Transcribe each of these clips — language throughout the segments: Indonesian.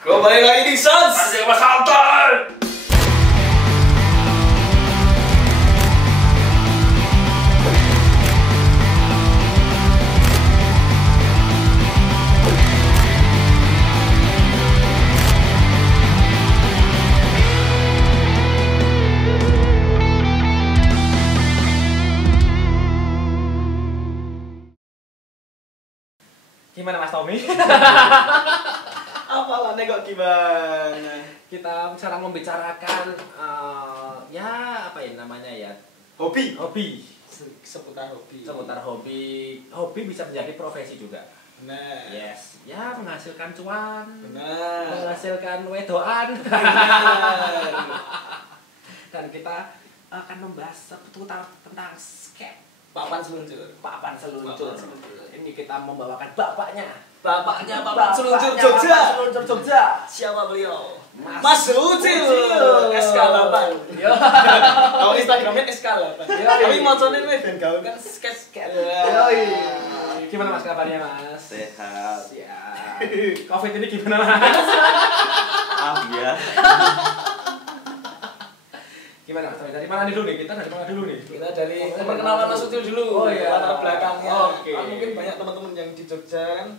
Kembali lagi di Sans Masih Mas Alton. Gimana Mas Tommy? Apalah kok gimana? Kita sekarang membicarakan ya apa ya namanya ya? Hobi. Hobi. Seputar hobi. Seputar hobi. Hobi bisa menjadi profesi juga. Benar. Yes. Ya menghasilkan cuan. Benar. Menghasilkan wedoan. Benar. Dan kita akan membahas seputar tentang skate. Papan seluncur. Papan seluncur. Papan seluncur. Ini kita membawakan bapaknya. Bapaknya papan seluncur Jogja. Papan seluncur Jogja. Siapa beliau? Mas Ucil. SK8. Yo. Kalau Instagramnya SK8. Tapi moconnya ini ben gaul kan skate. Yoi. Gimana Mas kabarnya Mas? Sehat. Siap. Covid ini gimana Mas? Ya. Gimana Mas? Dari mana dulu nih? Kita dari mana dulu nih? Kita dari perkenalan Mas Ucil dulu. Oh iya. Latar belakangnya. Oke. Kan mungkin banyak teman-teman yang di Jogja kan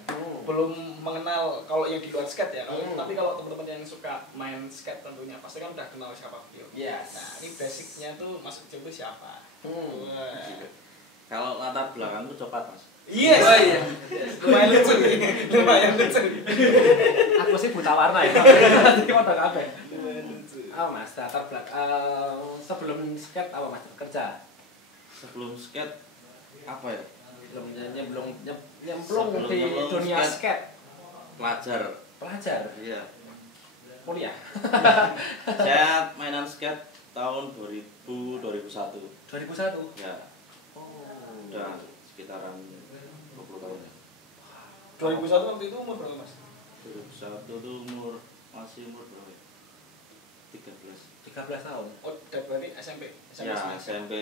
belum mengenal kalau yang di luar skate ya. Tapi kalau teman-teman yang suka main skate tentunya pasti kan udah kenal siapa beliau. Yes. Nah, ini basicnya tuh Mas Ucil itu siapa? Wah. Kalau latar belakangku copot Mas. Yes. Oh iya. Lumayan lucu. Lumayan lucu. Aku sih buta warna ya. Jadi foto kabeh. Lumayan lucu. Oh Mas, latar belakang sebelum skate apa Mas kerja? Sebelum skate apa ya? Belum nyemplung Sebelum di nyemplung dunia skate. skate. Pelajar. Pelajar. Iya. Kuliah. Saya mainan skate tahun 2001. 2001. Ya, Oh. udah sekitaran 20 tahun ya. 2001 waktu itu umur berapa Mas? 2001 tuh masih umur berapa ya? 13. 13 tahun. Oh, udah berarti SMP. Ya, semester. SMP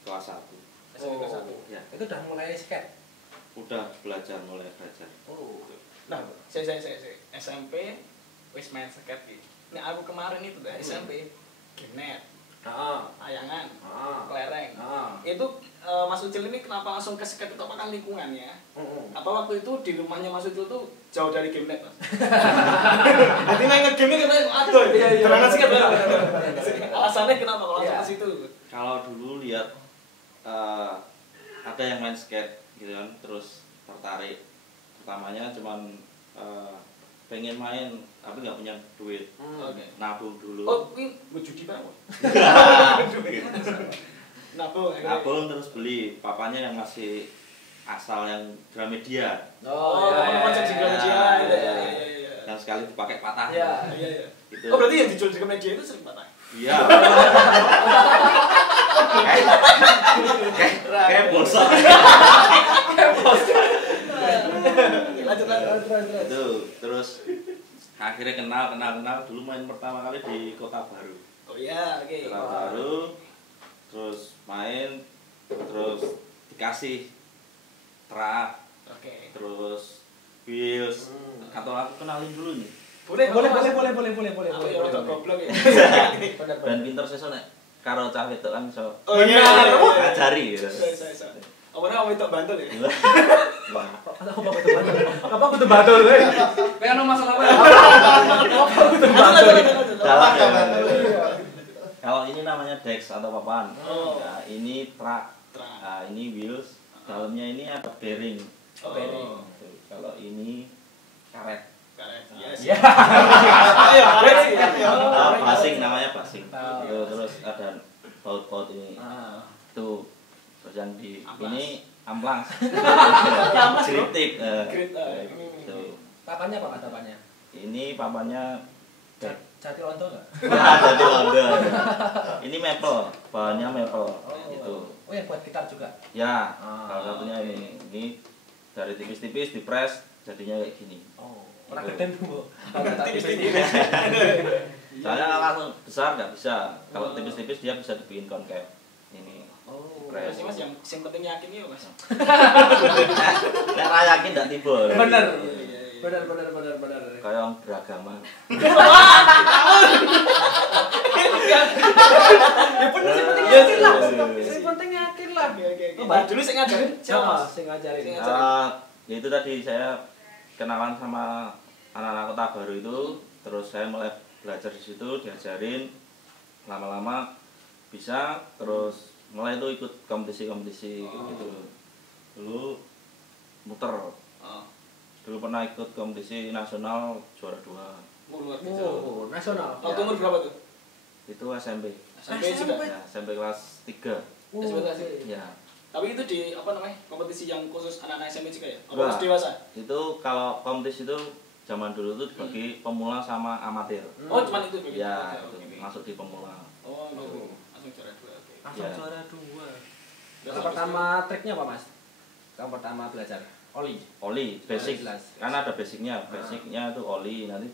kelas 1. SMP kelas 1. Ya, Itu udah mulai skate. udah mulai belajar. Oh. Nah, saya SMP wis main skate iki. Nek aku kemarin itu dari SMP Genet, Heeh. Ayangan, Heeh. Kelereng. Heeh. Itu Mas Ucil ini kenapa langsung ke skate itu apakah lingkungannya? Heeh. Apa waktu itu di rumahnya Mas Ucil tuh jauh dari Genet, Mas? Jadi main nge-game kita aduh, terangan skate. Alasannya kenapa kalau langsung ke situ? Kalau dulu lihat ada yang main skate gitu kan, terus tertarik. Pertamanya cuman pengen main tapi nggak punya duit, Oke. nabung dulu. Oh, ini judi apa? Nabung. Nabung terus beli. Papanya yang ngasih asal yang Gramedia, Oh, iya. konsep di Gramedia. Iya. yang sekali dipakai patah. Iya. Iya. Gitu. Oh, berarti yang dijual di Gramedia itu sering patah. Iya. Kayak bosok. Lanjut. Itu terus akhirnya kenal dulu main pertama kali di Kota Baru. Oh iya, oke. Kota Baru, terus main, terus dikasih truk, Oke. terus wheels. Atau aku kenalin dulu nih. Boleh. Boleh. Aku ya rada goblok ya. Dan pinter sesuk nek karo cah wedok kan iso Oh iya. ngajari gitu. Saya. Apa namanya itu Bantul ya? Apa aku tuh batul weh? Kayak no masalah apa? Dalam ya. Kalau ini namanya dex atau papan. Oh. Nah, ini truk. Nah, ini wheels. Dalamnya ini ada bearing. Oh, bearing. Kalau ini karet. Iya. Ayo, karet sih. Basing namanya basing. Oh. Itu terus ada baut-baut ini. Ah. Tuh. Terus yang di Amplas. ini amplang. Amplas, bro. Kritik. Grit, Tuh. Papannya apa papannya? Ini papannya Jati Londo enggak? jadi London. Ini maple, bahannya maple. Itu. Oh, yang buat gitar juga. Ya, Ah. salah satunya ini. Ini dari tipis-tipis dipres jadinya kayak gini. Oh, ora geden tuh, Bu. Tipis-tipis. Soalnya langsung besar nggak bisa. Kalau tipis-tipis dia bisa dibikin concave. Ini. Oh. Mas yang penting yakin ya, Mas. Nek ra yakin ndak tiba. Bener. Iya. Benar. Kayak orang beragama. Ya bener sih penting Iya, yakin lah. iya. Sing penting yakin lah. Mbak dulu saya ngajarin siapa? Mas? Sing ngajarin. Sing Ya itu tadi saya kenalan sama anak-anak Kota Baru itu, terus saya mulai belajar di situ, diajarin, lama-lama bisa, terus mulai itu ikut kompetisi-kompetisi gitu. Dulu muter. Dulu pernah ikut kompetisi nasional juara 2. Luar biasa. Oh, nasional. Waktu umur berapa tuh? Itu SMP. SMP juga. Ya, SMP kelas 3. SMP. Ya. Tapi itu di apa namanya? Kompetisi yang khusus anak-anak SMP juga ya? Atau Enggak. harus dewasa? Itu kalau kompetisi itu zaman dulu tuh dibagi pemula sama amatir. Oh, cuman itu begitu. Ya, Oke, itu oke. masuk di pemula. Oh, gitu. Langsung juara 2. Oke. Langsung Ya. juara 2. Terus Yang pertama triknya apa, Mas? Yang pertama belajar oli. Oli, basic. jelas. Kan ada basicnya. Basicnya itu oli, nanti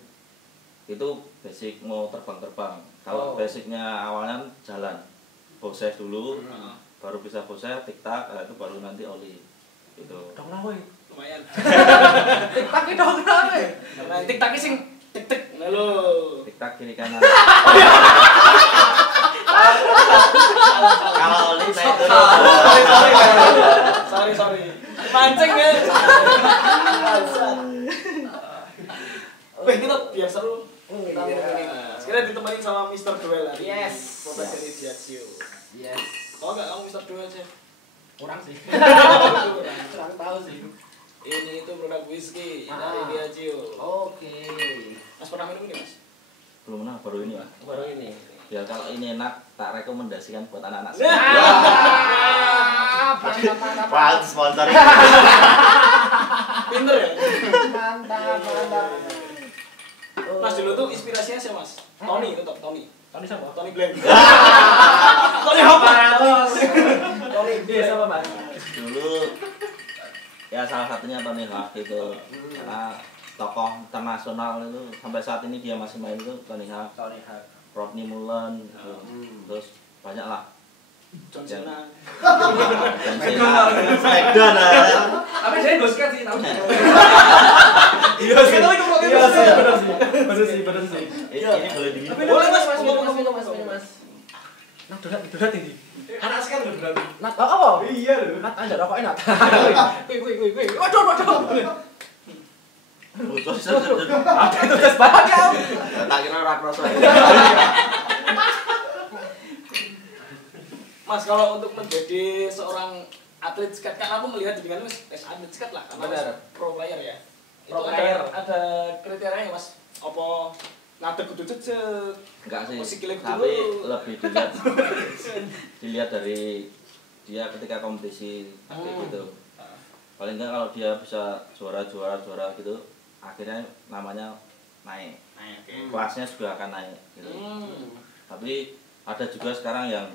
itu basic mau terbang-terbang. Kalau Oh. basicnya awalnya jalan, boses dulu, Heeh. baru bisa boses, tik-tak, itu baru nanti oli. Itu. Dong lawe. Lumayan. Tapi dong lawe. Karena tik-tak sing tik-tik. Halo. Tik-tak kiri kanan. Kalau oli saya itu Sorry. Mancing ya. Wih, kita biar seru. Kita Iya. ngomongin. Sekarang ditemani sama Mr. Duel hari ini. Yes. Profesor Diacio. Yes. Oh enggak, kamu Mr. Duel aja. Kurang sih. Kurang tahu sih. Ini itu produk whisky Ah. dari Diacio. Oke. Mas pernah minum ini, Mas? belum pernah, baru ini Pak. Baru ini. Ya kalau ini enak, tak rekomendasikan buat anak-anak Ya. Wah, sponsor. Pinter ya? Mantap. Mas dulu tuh inspirasinya siapa, Mas? Tony, tetap Tony. Tony siapa? Tony Blank. Tony apa? Tony Iya sama, Mas. Dulu ya salah satunya Tony Hawk itu, karena tokoh internasional itu sampai saat ini dia masih main itu Tony Hawk, Tony Hawk. Rodney Mullen, gitu. Terus banyak lah. John Cena. Dan Smackdown ya. Tapi saya nggak suka sih, tahu. Iya sih. Iya sih, benar sih. Ini boleh diminum. Boleh, Mas, minum mas. Nah, durat ini. Anak sekarang udah berani. Nat, apa? Iya loh. Nat, aja rokoknya Nat. Wih. Waduh. Ada itu tes banget kau. Tak kira ora kroso. Mas, kalau untuk menjadi seorang atlet skate kan aku melihat dengan Mas atlet skate lah karena Benar. Mas pro player ya. Pro Itu player. ada kriterianya Mas. Apa ngadeg kudu cecek? Enggak sih. Oh, sikile kudu Tapi lurus. lebih dilihat dari dia ketika kompetisi kayak gitu. Paling enggak kalau dia bisa juara gitu, akhirnya namanya naik. Nah, oke. Kelasnya juga akan naik gitu. Tapi ada juga sekarang yang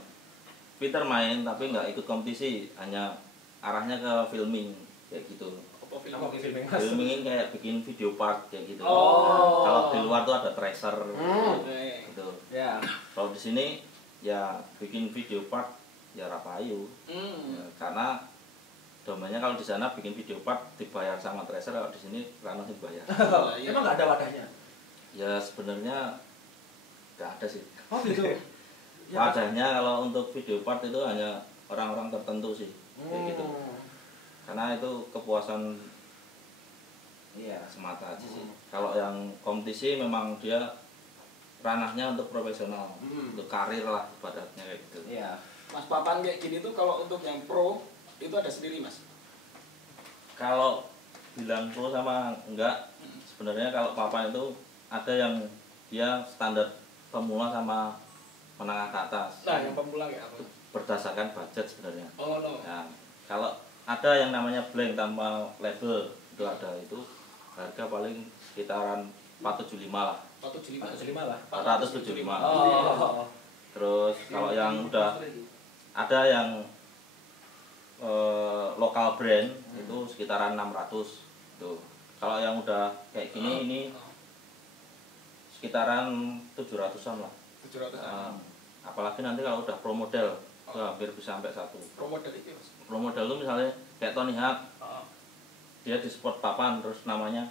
Peter main tapi nggak ikut kompetisi, hanya arahnya ke filming kayak gitu. Apa film? Apa filming Mas? Filming kayak bikin video part kayak gitu. Oh. Kalau di luar tuh ada tracer Oke. gitu. Ya. Kalau di sini ya bikin video part ya rapayu. Ya, karena domainnya kalau di sana bikin video part dibayar sama tracer, kalau di sini ranah dibayar. Emang nggak ada wadahnya? Ya sebenarnya nggak ada sih. Oh gitu. Wadahnya kalau untuk video part itu hanya orang-orang tertentu sih kayak gitu. Karena itu kepuasan Iya. semata aja sih. Kalau yang kompetisi memang dia ranahnya untuk profesional, untuk karir lah ibaratnya kayak gitu. Iya. Mas papan kayak gini tuh kalau untuk yang pro itu ada sendiri Mas. Kalau bilang pro sama enggak, sebenarnya kalau papan itu ada yang dia standar pemula sama menengah ke atas. Nah, yang pemula kayak apa? Berdasarkan budget sebenarnya. Oh no. Nah, kalau ada yang namanya blank tanpa label itu ada, itu harga paling sekitaran 475 lah. 475 lah. 475. Oh. Terus kalau yang udah ada yang lokal brand itu sekitaran 600 tuh. Kalau yang udah kayak gini ini sekitaran 700-an lah. 700. Apalagi nanti kalau udah pro model itu hampir bisa sampai 1. Pro model itu Mas. Pro model itu misalnya kayak Tony Hawk, dia di sport papan terus namanya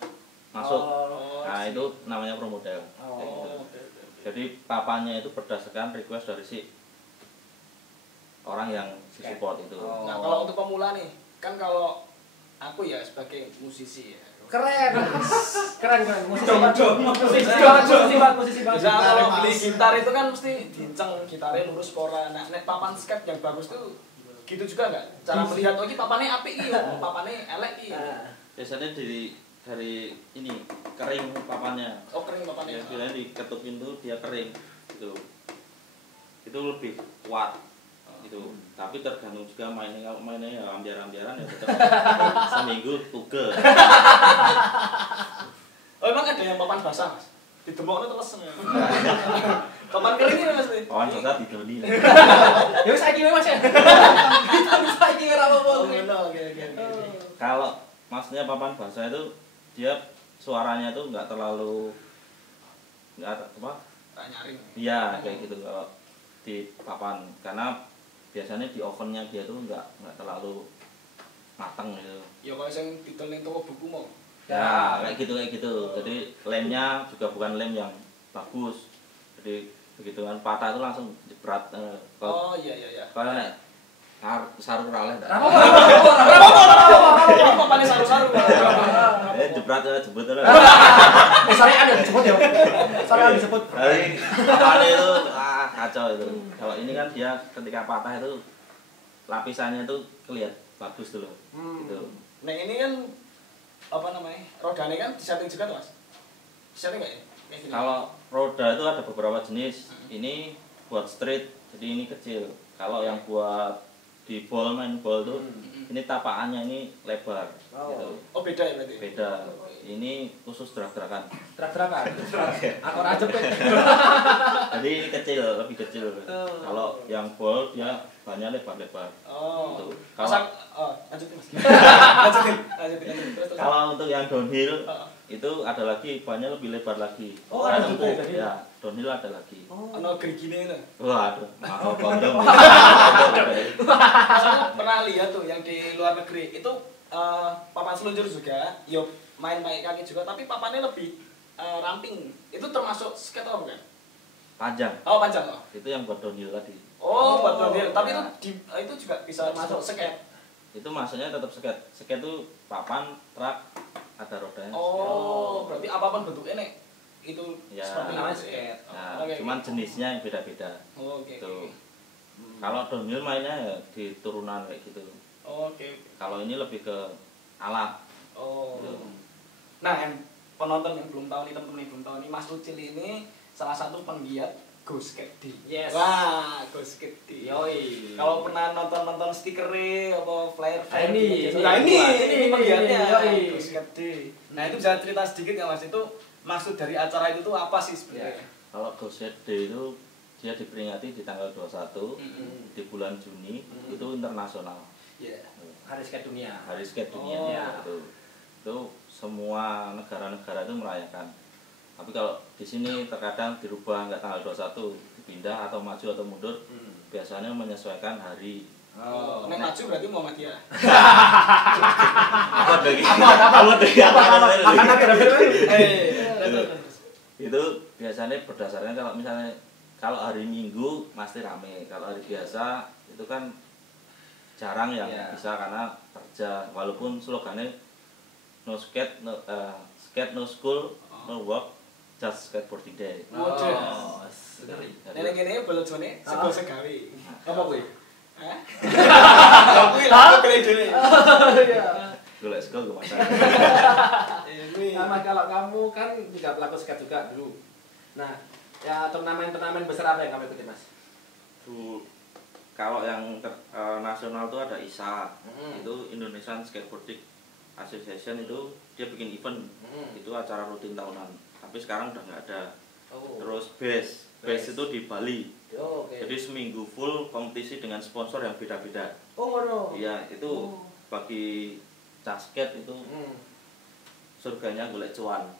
masuk. Oh, Nah itu namanya pro model. Kayak gitu. Oke. Jadi papannya itu berdasarkan request dari si orang yang si support itu. Nah kalau untuk pemula nih, kan kalau aku ya sebagai musisi ya. Keren musisi Bisa banget. kalau beli gitar itu kan mesti diinceng gitarnya lurus pora. Nah, nek papan skate yang bagus tuh gitu juga nggak? Cara melihat oh ini papannya apik iki, papannya elek iki. Biasanya dari ini kering papannya. Oh kering papannya. Ya, biasanya diketukin tuh dia kering gitu. Itu lebih kuat gitu. Tapi tergantung juga mainnya, kalau mainnya ya ambiar-ambiaran ya tetap seminggu tugel. Oh emang ada yang papan basah mas? Di demoknya terus ya. Papan kering ini mas nih. Kawan kita didoni. Ya wis saiki Mas ya. Saiki ora apa-apa. Oke. Kalau maksudnya papan basah itu dia suaranya tuh nggak terlalu nggak apa? Nyaring. Iya kayak gitu kalau di papan karena biasanya di ovennya dia tuh nggak terlalu mateng gitu. Ya kalau yang didol ning toko buku mau. Ya kayak gitu. Jadi lemnya juga bukan lem yang bagus. Jadi begitu kan patah itu langsung jebrat. Oh iya. Kalau nek saru raleh enggak. Jadi papannya saru-saru. Jebrat jebut. Sorry ada disebut ya. Sorry ada disebut. Jadi papannya itu kacau itu. Kalau ini kan dia ketika patah itu lapisannya itu kelihatan bagus tuh loh. Gitu. Nah ini kan apa namanya rodanya kan disetting juga tuh mas? Disetting nggak ya? Kalau roda itu ada beberapa jenis. Ini buat street, jadi ini kecil. Kalau yang buat di ball main ball tuh, ini tapakannya ini lebar. Gitu. Oh beda ya berarti? Beda. Ini khusus drag-dragan. Drag-dragan. Aku rajep ya. Jadi ini kecil, lebih kecil. Kalau yang ball dia bannya lebar-lebar. Oh. Gitu. Lanjutin mas. Lanjutin. Terus. Kalau untuk yang downhill itu ada lagi bannya lebih lebar lagi. Oh, ada Empuk. juga ya? Ya, downhill ada lagi. Ano gerigine itu. Wah, aduh, maaf kondom. Saya pernah lihat tuh yang di luar negeri itu papan seluncur juga, yo main pakai kaki juga, tapi papannya lebih ramping. Itu termasuk skate atau bukan? Panjang. Oh panjang loh. Itu yang buat downhill tadi. Oh, buat downhill. Tapi ya. itu juga bisa masuk skate. Itu maksudnya tetap skate. Skate itu papan, truk, ada rodanya. Oh, berarti apapun bentuknya nih itu Ya. seperti Namanya itu ya? skate. Nah, Oke, cuman oke. jenisnya yang beda-beda. Oh, oke. Tuh. Oke. Kalau downhill mainnya ya di turunan kayak gitu. Oke. Kalau ini lebih ke alat. Oh. Gitu. Nah, yang penonton yang belum tahu nih, teman-teman yang belum tahu nih, Mas Lucil ini salah satu penggiat Go Skate Day. Yes. Wah, Go Skate Day. Yoi. Kalau pernah nonton stikernya apa flyer flyer ini. gitu. Nah, ini penggiatnya Yoi. Go Skate Day. Nah, itu bisa cerita sedikit nggak Mas, itu maksud dari acara itu tuh apa sih sebenarnya? Kalau Go Skate Day itu dia diperingati di tanggal 21 di bulan Juni. Itu internasional. Iya. Hari skate dunia. Hari skate dunia. Oh. Itu semua negara-negara itu merayakan. Tapi kalau di sini terkadang dirubah nggak tanggal 21 dipindah atau maju atau mundur. Biasanya menyesuaikan hari. Oh, nek maju berarti Muhammadiyah. Itu biasanya berdasarkan kalau misalnya kalau hari Minggu pasti rame. Kalau hari biasa itu kan jarang yang bisa karena kerja. Walaupun slogannya no skate, skate no school, no work, just skateboarding day. Oh, nenek kene bolojone sego segawe. Apa kuwi? Hah? Kuwi lah kene dhewe. Golek skill ke masa. Sama kalau kamu kan juga pelaku skate juga dulu. Nah, ya turnamen-turnamen besar apa yang kamu ikuti, Mas? Kalau yang nasional tuh ada ISA, itu Indonesian Skateboarding Association, itu dia bikin event, itu acara rutin tahunan. Tapi sekarang udah nggak ada. Terus base itu di Bali. Jadi seminggu full kompetisi dengan sponsor yang beda-beda. Oh, ngono. Iya, itu bagi casket itu surganya golek cuan.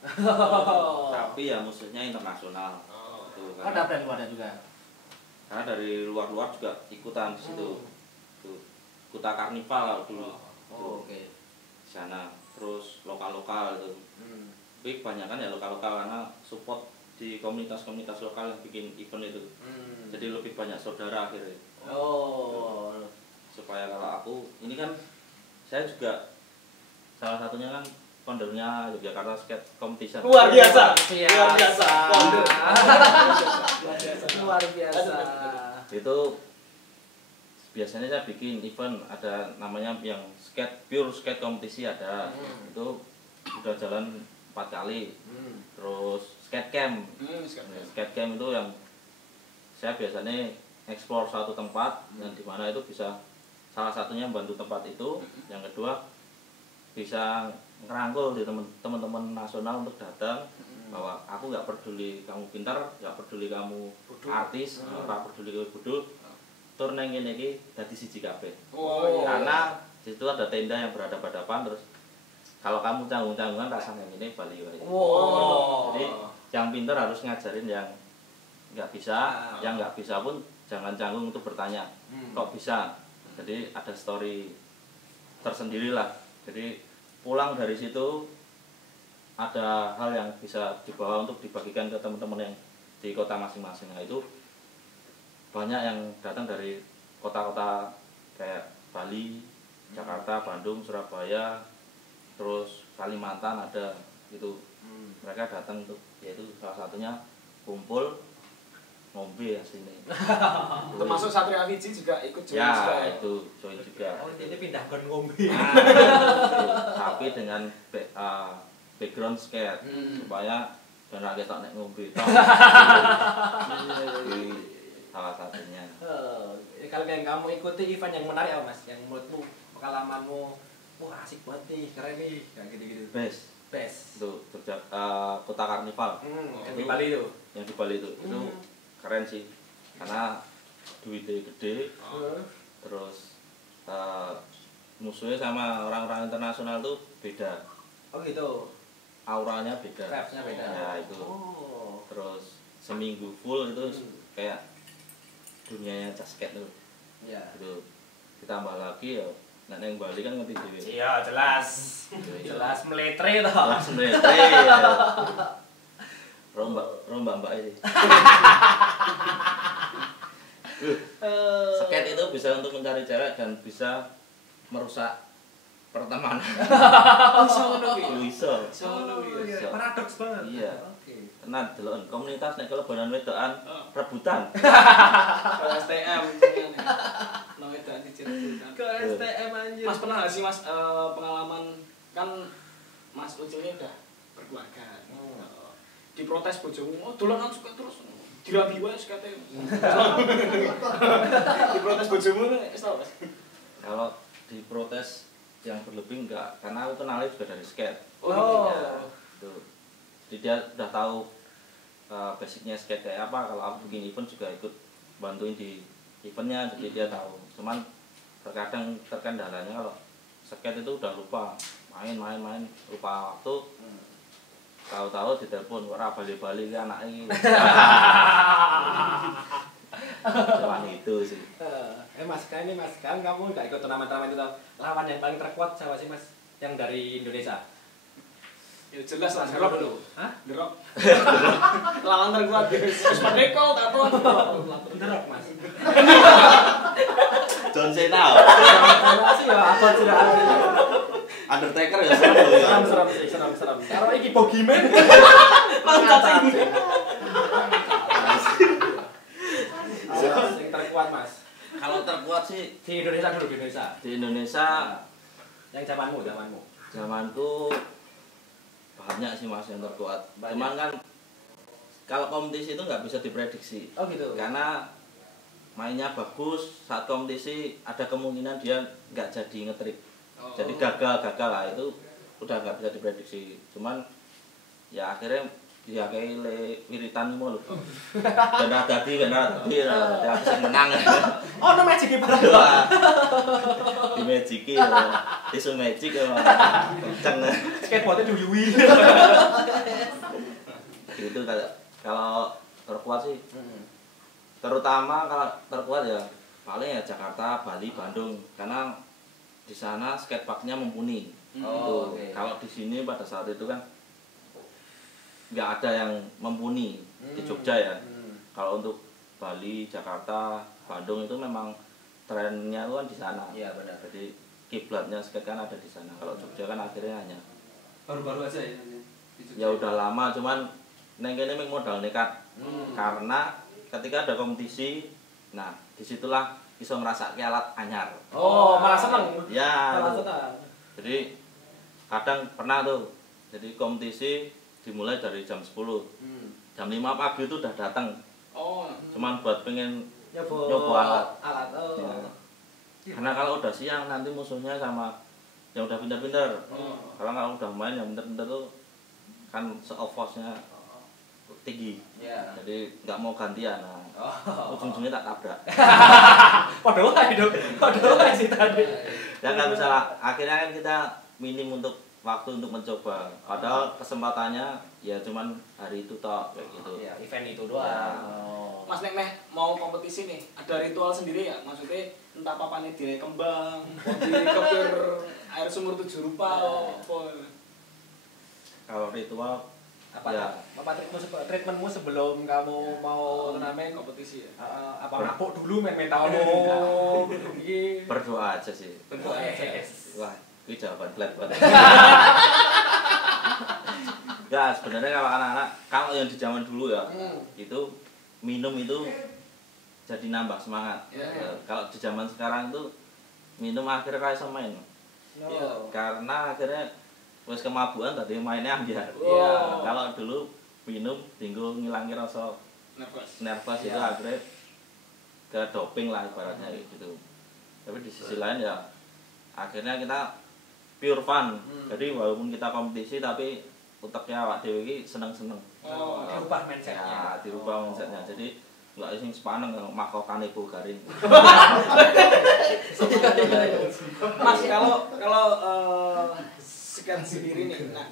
Tapi ya musuhnya internasional. Gitu, Ada brand luarnya juga. Karena dari luar-luar juga ikutan di situ. Tuh, Kuta Karnival dulu. Oke. Di sana. Terus lokal-lokal itu. tapi kebanyakan ya lokal-lokal karena support di komunitas-komunitas lokal yang bikin event itu. Jadi lebih banyak saudara akhirnya. Oh. Supaya kalau aku ini kan saya juga salah satunya kan foundernya Yogyakarta Skate Competition. Luar biasa. Luar biasa. Founder. Luar biasa. Itu biasanya saya bikin event ada namanya yang pure skate kompetisi ada. Itu udah jalan 4 kali. Terus skate camp. Skate camp itu yang saya biasanya explore satu tempat dan di mana itu bisa salah satunya membantu tempat itu, yang kedua bisa ngerangkul di teman-teman nasional untuk datang bahwa aku nggak peduli kamu pintar, nggak peduli kamu artis, nggak peduli kamu bodoh, tur neng ini iki dadi siji kabeh. Karena di situ ada tenda yang berhadapan-hadapan, terus kalau kamu canggung-canggungan rasanya ini Bali. Jadi yang pintar harus ngajarin yang nggak bisa, yang nggak bisa pun jangan canggung untuk bertanya kok bisa. Jadi ada story tersendiri lah. Jadi pulang dari situ ada hal yang bisa dibawa untuk dibagikan ke teman-teman yang di kota masing-masing. Nah, itu banyak yang datang dari kota-kota kayak Bali, Jakarta, Bandung, Surabaya, terus Kalimantan ada itu. Mereka datang untuk yaitu salah satunya kumpul ngombe ya sini. Termasuk Satria Viji juga ikut join ya, juga. Itu join juga. Oh, jadi pindah ke ngombe. Tapi dengan background skate supaya benar kita nek ngombe. Salah satunya. Kalau yang kamu ikuti event yang menarik apa Mas? Yang menurutmu pengalamanmu wah asik banget nih, keren nih, kayak gitu-gitu. Best. Itu Kota Karnival. Yang di Bali itu. Yang di Bali itu. Itu keren sih. Karena duitnya gede. Terus musuhnya sama orang-orang internasional tuh beda. Oh gitu. Auranya beda. Vibes-nya beda. Ya itu. Terus seminggu full itu kayak dunianya basket tuh. Iya. Itu ditambah lagi ya nek nang Bali kan ngerti dhewe. Iya, jelas. Jelas meletre toh. Jelas meletre. Rombak ini. Skate itu bisa untuk mencari cewek dan bisa merusak pertemanan. Bisa. Paradoks banget. Iya. Nah, deloken komunitas nek kelebanan wedokan rebutan. STM. Nang wedokan rebutan. Ke STM anjir. Mas pernah nggak sih Mas pengalaman kan Mas Ucilnya udah berkeluarga. Diprotes bojomu, oh dolanan suka terus. Dirabi wae sekate. Diprotes bojomu wis tau Mas. Kalau diprotes yang berlebih enggak, karena aku kenalnya juga dari skate. Tuh. Jadi dia udah tahu basicnya skate kayak apa. Kalau aku bikin event juga ikut bantuin di eventnya, jadi dia tahu. Cuman terkadang terkendalanya kalau skate itu udah lupa main lupa waktu. Tahu-tahu ditelepon ora bali-bali ki anake iki. Cuman itu sih. Mas, kan kamu nggak ikut turnamen-turnamen itu. Lawan yang paling terkuat siapa sih Mas? Yang dari Indonesia? Ya jelas lah, Mas dulu. Hah? Derok. Lawan terkuat wis padeko tatuan. Derok Mas. John Cena. Masih ya abot sudah ada. Undertaker ya serem ya. Serem. Kalau iki Bogiman. Mantap sih. Yang terkuat Mas. Kalau terkuat sih Di Indonesia dulu, di Indonesia yang zamanmu. zamanku banyak sih Mas yang terkuat. Cuman kan kalau kompetisi itu nggak bisa diprediksi. Oh gitu. Karena mainnya bagus, saat kompetisi ada kemungkinan dia nggak jadi ngetrik. Jadi gagal lah, itu udah nggak bisa diprediksi. Cuman ya akhirnya dia kayak wiritan mau lho. Benar tadi dia bisa menang. Oh, no magic ya Pak. Di magic ya. Isu magic ya. Kenceng. Skateboardnya diwiwi. Gitu kalau terkuat sih. Terutama kalau terkuat ya paling ya Jakarta, Bali, Bandung, karena di sana skateparknya mumpuni. Kalau di sini pada saat itu kan nggak ada yang mumpuni di Jogja ya. Kalau untuk Bali, Jakarta, Bandung itu memang trennya itu kan di sana. Iya benar. Jadi kiblatnya skate kan ada di sana. Kalau Jogja kan akhirnya hanya baru-baru aja ya. Ya udah lama, cuman neng kene mung modal nekat. Karena ketika ada kompetisi, nah disitulah bisa ngerasa alat anyar. Oh, malah seneng. Ya. Malah seneng. Jadi kadang pernah tuh, jadi kompetisi dimulai dari jam 10. Jam 5 pagi itu udah datang. Oh. Cuman buat pengen nyoba alat. Oh. Ya. Karena kalau udah siang nanti musuhnya sama yang udah pintar-pintar. Kalau nggak udah main yang pintar-pintar tuh kan se-offosnya tinggi. Yeah. Jadi nggak mau gantian. Nah, ujung-ujungnya tak tabrak. Padahal aja dong. Padahal sih tadi. Ya nggak bisa lah. Akhirnya kan kita minim untuk waktu untuk mencoba. Padahal kesempatannya ya cuman hari itu toh kayak gitu. Ya, event itu doang. Ya. Mas nek meh mau kompetisi nih, ada ritual sendiri ya? Maksudnya entah papannya dinai kembang, dikepir air sumur 7 rupa, apa? Kalau ritual Apa ya. apa treatmentmu sebelum kamu mau turnamen kompetisi ya? apa ngapuk dulu main mentalmu iki berdoa aja sih. Berdoa aja. Wah, itu jawaban flat banget. Ya sebenarnya kalau anak-anak, kalau yang di zaman dulu ya, itu minum itu jadi nambah semangat. Kalau di zaman sekarang itu minum akhirnya kayak main. Karena akhirnya wes kemabuan tadi mainnya ambiar. Kalau dulu minum tinggal ngilangin rasa nervous itu akhirnya ke doping lah ibaratnya gitu. Tapi di sisi lain ya akhirnya kita pure fun. Jadi walaupun kita kompetisi tapi uteknya awak dhewe iki seneng-seneng. dirubah mindsetnya. Ya, dirubah mindsetnya. Jadi enggak sing sepaneng makokane Bulgarin. Mas kalau skate sendiri nih, nah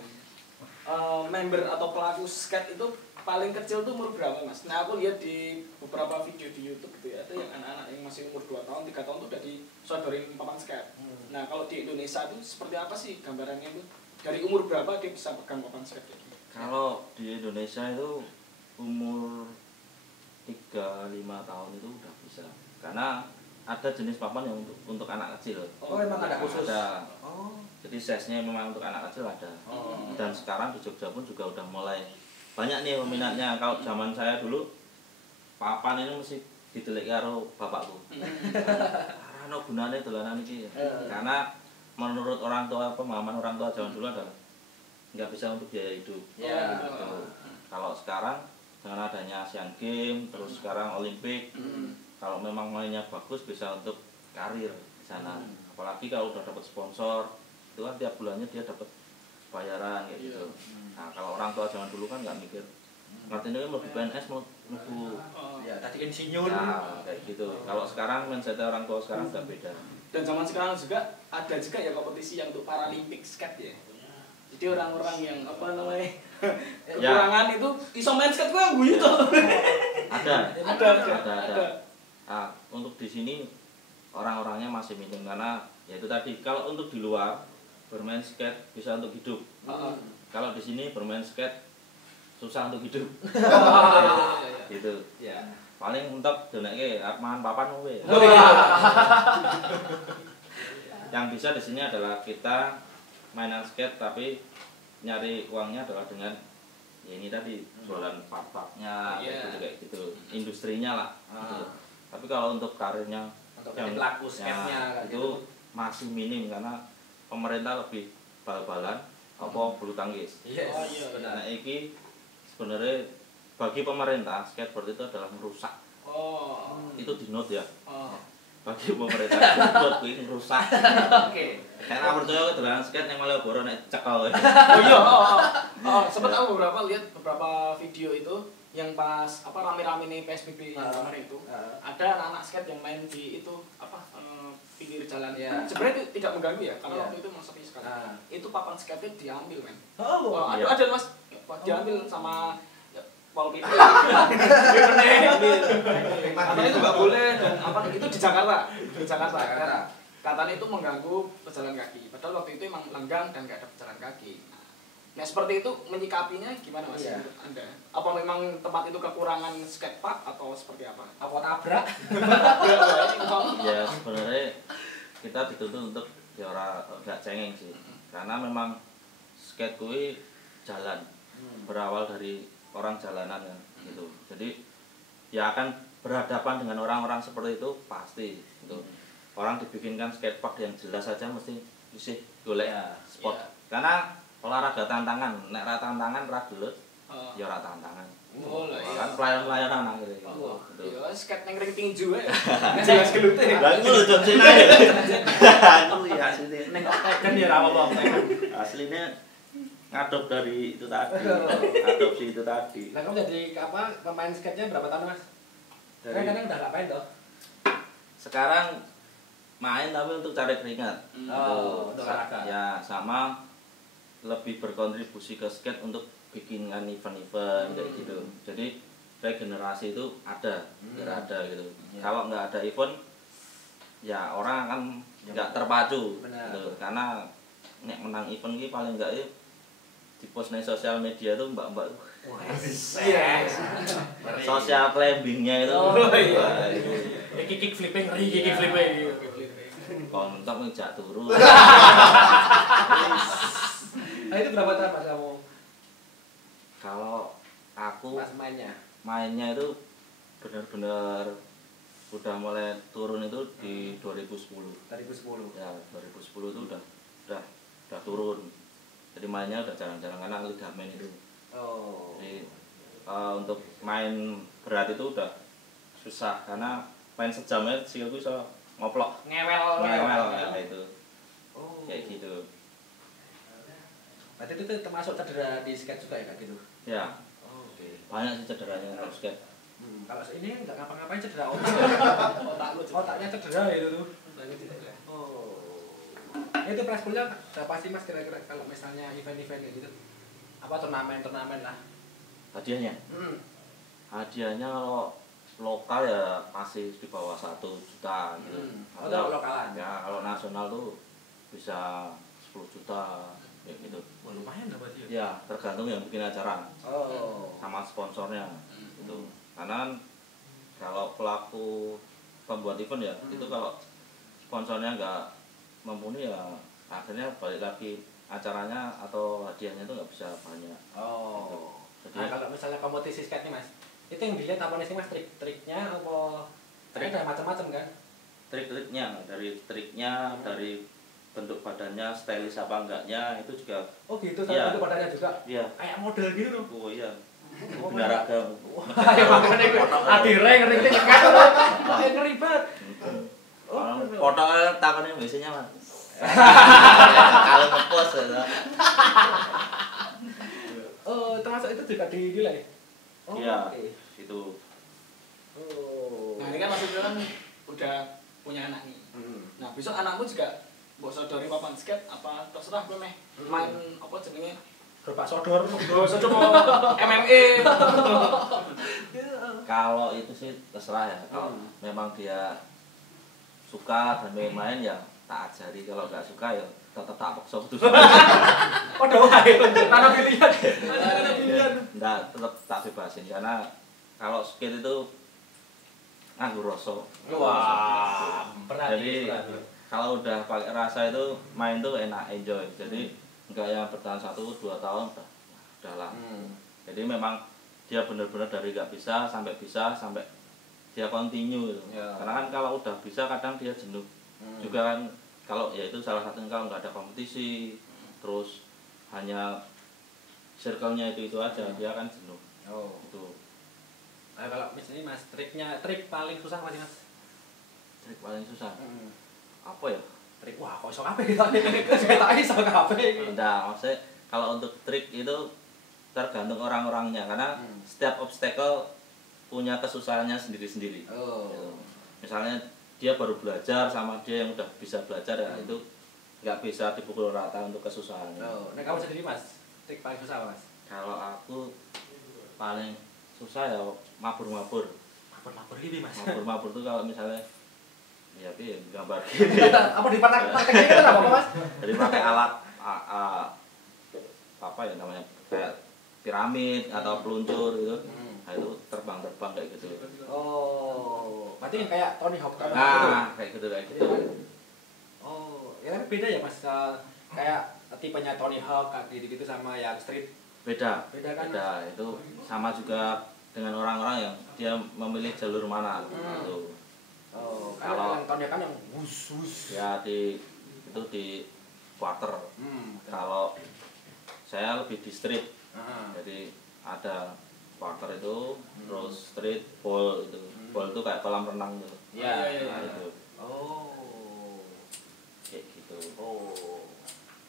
member atau pelaku skate itu paling kecil tuh umur berapa Mas? Nah aku lihat di beberapa video di YouTube gitu ya, ada yang anak-anak yang masih umur 2 tahun, 3 tahun tuh udah disodorin papan skate. Nah kalau di Indonesia itu seperti apa sih gambarannya itu? Dari umur berapa dia bisa pegang papan skate? Kalau di Indonesia itu umur 3-5 tahun itu udah bisa. Karena ada jenis papan yang untuk anak kecil. Oh, memang ada khusus. Ada. Jadi size-nya memang untuk anak kecil ada. Dan sekarang di Jogja pun juga udah mulai banyak nih peminatnya. Kalau zaman saya dulu papan ini mesti ditelik karo bapakku. Ana gunane dolanan iki. Karena menurut orang tua, pemahaman orang tua zaman dulu adalah nggak bisa untuk biaya hidup. Gitu. Kalau sekarang dengan adanya Asian Games, terus sekarang Olimpik, kalau memang mainnya bagus bisa untuk karir di sana. Apalagi kalau udah dapat sponsor, itu kan tiap bulannya dia dapat bayaran kayak gitu. Nah kalau orang tua zaman dulu kan nggak mikir, ngertinya kan mau di PNS mau ya tadi insinyur. Ya, kayak gitu. Kalau sekarang mindsetnya orang tua sekarang udah beda. Dan zaman sekarang juga ada juga ya kompetisi yang untuk Paralimpik skate ya. Jadi orang-orang yang apa namanya kekurangan itu iso main skate gue yang guyu tuh. Ada. Nah, untuk di sini orang-orangnya masih minim karena ya itu tadi kalau untuk di luar bermain skate bisa untuk hidup. Kalau di sini bermain skate susah untuk hidup. Gitu. Ya. Paling untuk doneke arep mangan papan kowe. Yang bisa di sini adalah kita mainan skate tapi nyari uangnya adalah dengan ya ini tadi jualan part-partnya kayak gitu, industrinya lah. Gitu. Tapi kalau untuk karirnya untuk yang pelaku skate-nya itu gitu, masih minim karena pemerintah lebih bal-balan apa bulu tangkis. Nah iki sebenarnya bagi pemerintah skateboard itu adalah merusak. Itu di note ya. Bagi pemerintah skateboard itu merusak. Karena percaya dolanan skate yang Malioboro nek cekel. Sempat aku beberapa video itu yang pas apa rame-rame nih PSBB kemarin itu. Ada anak-anak skate yang main di itu apa pinggir jalan. Sebenarnya itu tidak mengganggu ya karena waktu itu masih sekali. Itu papan skate diambil men. Ada Mas diambil sama Pol PP. Katanya itu nggak boleh dan apa itu di Jakarta. Katanya itu mengganggu pejalan kaki. Padahal waktu itu emang lenggang dan nggak ada pejalan kaki. Nah, Nah seperti itu menyikapinya gimana Mas? Iya. Anda? Apa memang tempat itu kekurangan skatepark atau seperti apa? Apa tabrak? Ya sebenarnya kita dituntut untuk ya nggak cengeng sih, karena memang skate kuwi jalan berawal dari orang jalanan kan gitu. Jadi ya akan berhadapan dengan orang-orang seperti itu pasti gitu. Orang dibikinkan skatepark yang jelas saja mesti sih golek spot. Karena olahraga tantangan, nek ra tantangan ra gelut, ya ra tantangan. Oh lah iya. Kan pelayan-pelayanan nang kene. Iya, skate nang ring tinju ae. Jelas gelute. Lah iku lho jam sing ae. Aku ya asline Ning kan ya ra apa aslinya ngadop dari itu tadi. Adopsi itu tadi. Lah kamu jadi apa pemain skate-nya berapa tahun Mas? Dari Kan udah gak main toh. sekarang main tapi untuk cari keringat. Oh, untuk olahraga. Ya, sama lebih berkontribusi ke skate untuk bikinkan event-event kayak gitu. Jadi regenerasi itu ada, ada gitu. Kalau nggak ada event, ya orang akan nggak terpacu, gitu. Karena nek menang event ini paling nggak di post di sosial media tuh mbak-mbak. Iya. Social climbingnya itu. Iya. Kick flipping, kick flipping. Kontok ngejak turu. Nah itu berapa tahun Mas kamu? Kalau aku Pas mainnya itu benar-benar udah mulai turun itu di 2010. 2010. Ya 2010 itu udah turun. Jadi mainnya udah jarang-jarang karena ligamen itu. Oh. Jadi untuk main berat itu udah susah karena main sejamnya sikilku bisa ngoplok. Ngewel Ya itu. Oh. Kayak gitu. Berarti itu termasuk cedera di skate juga ya kayak gitu? Ya. Oh, oke. Banyak sih cederanya kalau skate. Kalau ini nggak ngapa-ngapain cedera otak. Otaknya cedera itu tuh. Oh. Itu prize poolnya berapa sih Mas kira-kira kalau misalnya event-event kayak gitu? Apa turnamen lah? Hadiahnya? Hadiahnya kalau lokal ya masih di bawah 1 juta gitu. Kalau lokalan? Ya kalau nasional tuh bisa 10 juta kayak gitu. Wah, lumayan dapat ya. Ya tergantung yang bikin acara. Oh. Sama sponsornya gitu. Karena kalau pelaku pembuat event ya itu kalau sponsornya nggak mumpuni ya akhirnya balik lagi acaranya atau hadiahnya itu nggak bisa banyak. Oh. Gitu. Jadi Nah kalau misalnya kompetisi skate nih Mas, itu yang dilihat apa nih sih Mas, trik-triknya apa? Trik ada macam-macam kan? Triknya dari bentuk badannya, stylish apa enggaknya itu juga. Oh gitu, Ya. bentuk badannya juga. Iya. Kayak model gitu. Oh iya. Oh, Binaragam. Wah, ya makanya gue adire ngeri kan. Ngeri banget. Oh, fotonya tangannya biasanya Mas. Kalau ngepost ya. Oh, termasuk itu juga dinilai. Oh, Iya. oke. Itu. Oh. Nah ini kan Mas Ibnu kan udah punya anak nih. Nah besok anakmu juga mbok sodori papan skate apa terserah kowe meh main apa jenenge Gerobak sodor. sodor mau MMA. Kalau itu sih terserah ya. Kalau memang dia suka dan main ya tak ajari, kalau nggak suka ya tetap tak paksa putus. Oh, doa itu. Tanah pilihan. Tanah pilihan. Nggak, tetap tak bebasin karena kalau skate itu nganggur rasa. Wah, berat. Jadi kalau udah pakai rasa itu main tuh enak, enjoy. Jadi enggak yang bertahan 1-2 tahun udahlah. Jadi memang dia benar-benar dari nggak bisa sampai dia continue gitu. Ya. Karena kan kalau udah bisa kadang dia jenuh. Juga kan kalau ya itu salah satunya kalau nggak ada kompetisi terus hanya circle-nya itu aja dia kan jenuh. Oh. Itu. Nah, kalau misalnya Mas, trik paling susah apa sih Mas? Trik paling susah. Apa ya? Trik, wah kok iso kabeh kita. Kita iso kabeh. Nah, maksudnya kalau untuk trik itu tergantung orang-orangnya karena setiap obstacle punya kesusahannya sendiri-sendiri. Oh. Gitu. Misalnya dia baru belajar sama dia yang udah bisa belajar ya itu nggak bisa dipukul rata untuk kesusahannya. Oh, nah kamu sendiri Mas, trik paling susah apa Mas? Kalau aku paling susah ya mabur-mabur. Mabur gitu Mas. Mabur-mabur tuh kalau misalnya ya gambar Apa di prakteknya itu apa Mas? jadi pakai alat apa ya namanya kayak piramid atau peluncur gitu. Nah itu terbang kayak gitu. Oh, berarti yang kayak Tony Hawk gitu. Nah, kayak gitu. Oh, ya tapi beda ya Mas, kayak tipenya Tony Hawk kayak gitu-gitu sama yang street. Beda kan? Beda, itu sama juga dengan orang-orang yang dia memilih jalur mana gitu. Oh, kalau yang Tony Hawk kan yang wus. Ya itu di quarter. Kalau saya lebih di street. Jadi ada quarter itu, terus street, ball itu. Ball itu kayak kolam renang gitu. Iya. Nah, itu. Oh. Kayak gitu. Oh.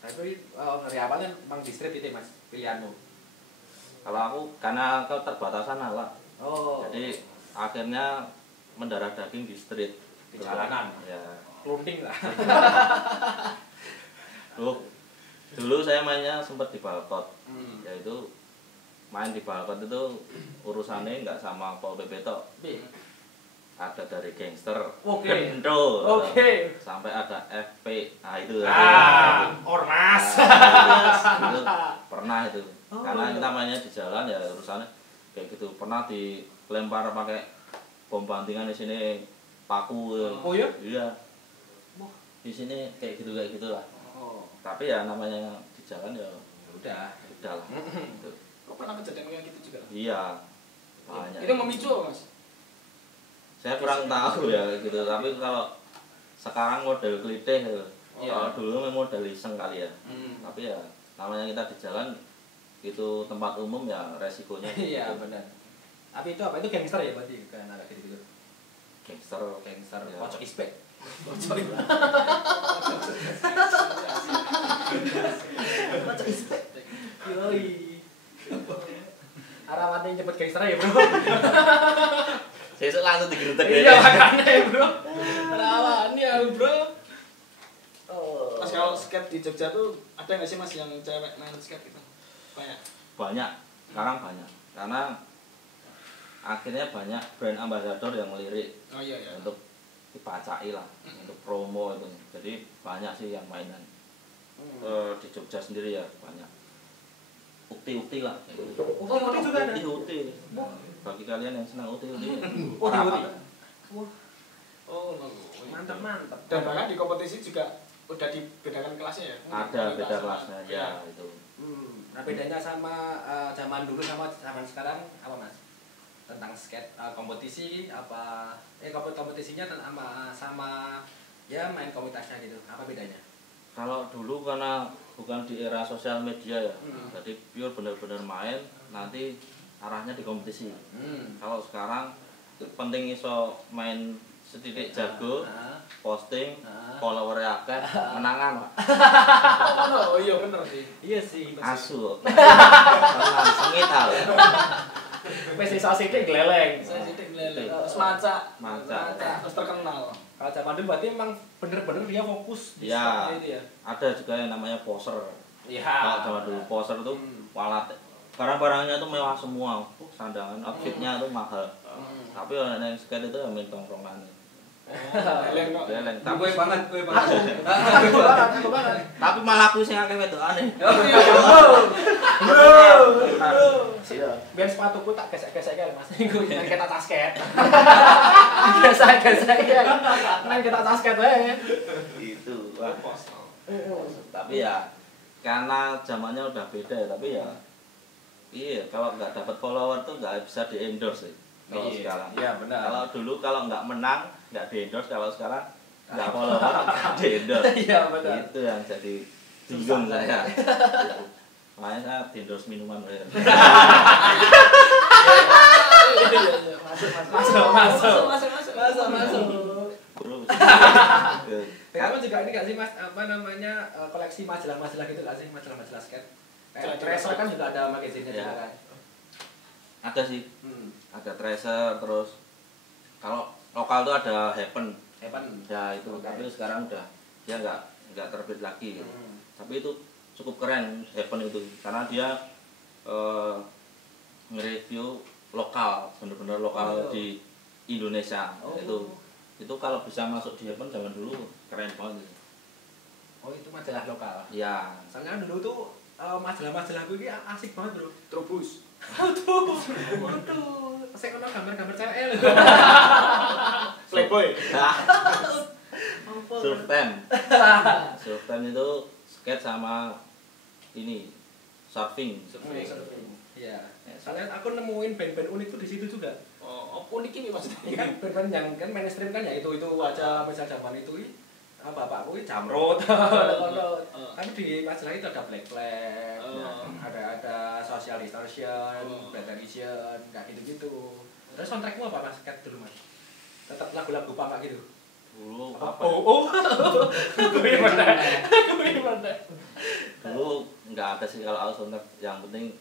Tapi dari awalnya memang di street itu Mas pilihanmu. Kalau aku karena keterbatasan lah. Oh. Jadi akhirnya mendarah daging di street. Di jalanan. Ya. Klunding lah. Dulu saya mainnya sempat di balkot. Yaitu main di balkot itu urusannya nggak sama Pol PP tok. Ada dari gangster, Gendo, sampai ada FP. Nah itu. Ormas. Itu pernah itu. Karena kita mainnya di jalan ya urusannya kayak gitu. Pernah dilempar pakai bom bantingan di sini paku. Oh ya? Iya. Di sini kayak gitu lah. Tapi ya namanya di jalan ya udah lah. Gitu. Kok pernah kejadian kayak gitu juga? Iya. Banyak. Itu memicu Mas? Saya kurang tahu ya gitu. Tapi kalau sekarang model klitih gitu. Kalau dulu memang model iseng kali ya. Tapi ya namanya kita di jalan itu tempat umum ya resikonya. Iya benar. Tapi itu apa itu gangster ya berarti kan agak gitu. Gangster ya. Pocok ispek. Pocok ispek. Yoi. Arawannya nyebut gangster ya bro. Sesuk langsung digeretek ya. Iya makanya ya bro. Arawannya bro. Mas kalau skate di Jogja tuh ada nggak sih Mas yang cewek main skate gitu? Banyak. Sekarang banyak. Karena akhirnya banyak brand ambassador yang melirik untuk dipacai lah, untuk promo itu. Jadi banyak sih yang mainan. Di Jogja sendiri ya banyak. Ukti lah. Ukti juga ada. Ukti. Bagi kalian yang senang ukti. Mantap. Dan bahkan di kompetisi juga udah dibedakan kelasnya ya? Ada beda kelasnya ya itu. Nah bedanya sama zaman dulu sama zaman sekarang apa Mas? Tentang skate kompetisi apa kompetisinya sama ya main komunitasnya gitu. Apa bedanya? Kalau dulu karena bukan di era sosial media ya. Jadi pure benar-benar main nanti arahnya di kompetisi. Kalau sekarang penting iso main setitik jago, posting, followernya akeh, menangan Pak. Oh iya bener sih. Iya sih. Asu. Tenang, sengit hal. Wes iso sithik gleleng. Terus maca. Terus terkenal. Kalau zaman dulu berarti emang bener-bener dia fokus di ya, itu ya. Ada juga yang namanya poser. Iya. Kalau zaman dulu poser tuh walat. Barang-barangnya tuh mewah semua, sandangan, outfitnya tuh mahal. Tapi orang yang skate itu yang main tongkrongan. Geleng. Tapi banget. Tapi malah aku sing akeh wedokane. Bro. Biar sepatuku tak gesek-gesek ae Mas. Iku nang kita tasket. Gesek-gesek ae. Nang kita tasket ae. Gitu. Tapi ya karena zamannya udah beda ya, tapi ya iya kalau nggak dapat follower tuh nggak bisa di endorse sih. Kalau sekarang. Iya benar. Kalau dulu kalau nggak menang nggak di endorse, kalau sekarang nggak follower nggak di endorse. Iya benar. Itu yang jadi bingung saya. Makanya saya di endorse minuman. Masuk. Kamu juga ini nggak sih Mas apa namanya koleksi majalah-majalah gitu nggak sih, majalah-majalah skate? Tracer kan juga ada magazinnya juga kan. Ada sih. Ada Tracer, terus kalau lokal tuh ada Happen. Ya itu, tapi sekarang udah dia nggak terbit lagi. Tapi itu cukup keren Happen itu, karena dia nge-review lokal, bener-bener lokal di Indonesia. Itu kalau bisa masuk di Happen zaman dulu keren banget. Oh itu majalah lokal. Ya. Soalnya dulu tuh majalah-majalah gue ini asik banget bro. Trubus. Betul. Saya kenal gambar-gambar cewek lho. Playboy. Surftan. Surftan itu skate sama ini surfing. Iya. Soalnya aku nemuin band-band unik tuh di situ juga. Oh, unik ini maksudnya. Iya kan band-band yang kan mainstream kan ya itu aja misal zaman itu bapakku Jamrut. Tapi di majalah itu ada Black Flag, ada Social Distortion, Black Edition, kayak gitu-gitu. Terus soundtrackmu apa Mas? Skate dulu Mas. Tetap lagu-lagu papa gitu. Dulu apa? apa? Gimana? Dulu nggak ada sih kalau soundtrack, yang penting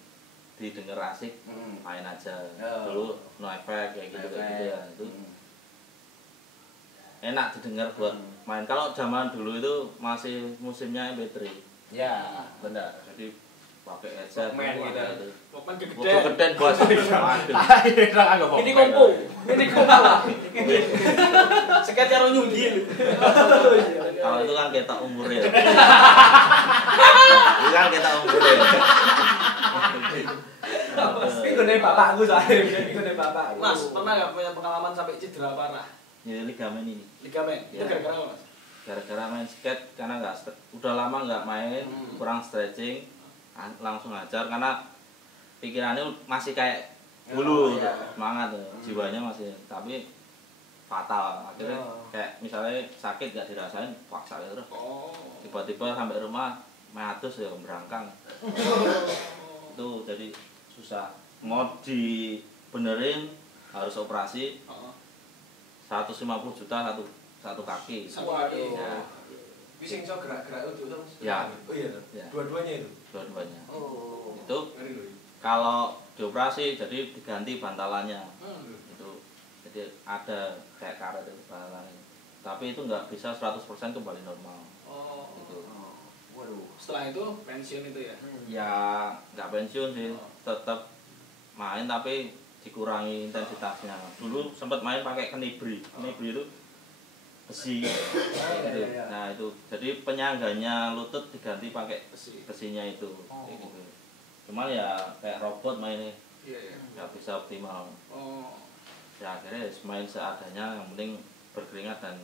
didengar asik, main aja. Dulu no effect kayak gitu ya. Itu enak didengar buat main. Kalau zaman dulu itu masih musimnya MP3. Ya, benar. Jadi pakai headset gitu. Walkman gede bos. Ini kompo. Sekat karo nyunggil. Kalau itu kan ketok umurnya. Itu kan ketok umurnya. Itu dari bapakku soalnya, itu dari bapakku. Mas, pernah nggak punya pengalaman sampai cedera parah? Ya ligamen ini. Ligamen. Itu gara-gara apa Mas? Gara-gara main skate, karena udah lama nggak main, kurang stretching, langsung hajar karena pikirannya masih kayak dulu, semangat, jiwanya masih, tapi fatal. Akhirnya kayak misalnya sakit nggak dirasain, paksa terus. Tiba-tiba sampai rumah meatus ya berangkang. Itu jadi susah. Mau dibenerin harus operasi. 150 juta satu kaki. Waduh. Ya. Bisa iso gerak-gerak itu Mas? Ya. Oh iya. Ya. Dua-duanya itu. Dua-duanya. Oh. Itu Ngeri loh. kalau dioperasi jadi diganti bantalannya. Itu jadi ada kayak karet itu bantalannya. Tapi itu nggak bisa 100% kembali normal. Gitu. Waduh. Setelah itu pensiun itu ya? Ya nggak pensiun sih, tetap main tapi dikurangi intensitasnya. Dulu sempat main pakai kenibri itu besi. Gitu. Nah itu jadi penyangganya lutut diganti pakai besinya itu. Kayak gitu. Cuman ya kayak robot mainnya, nggak bisa optimal. Ya akhirnya main seadanya, yang penting berkeringat dan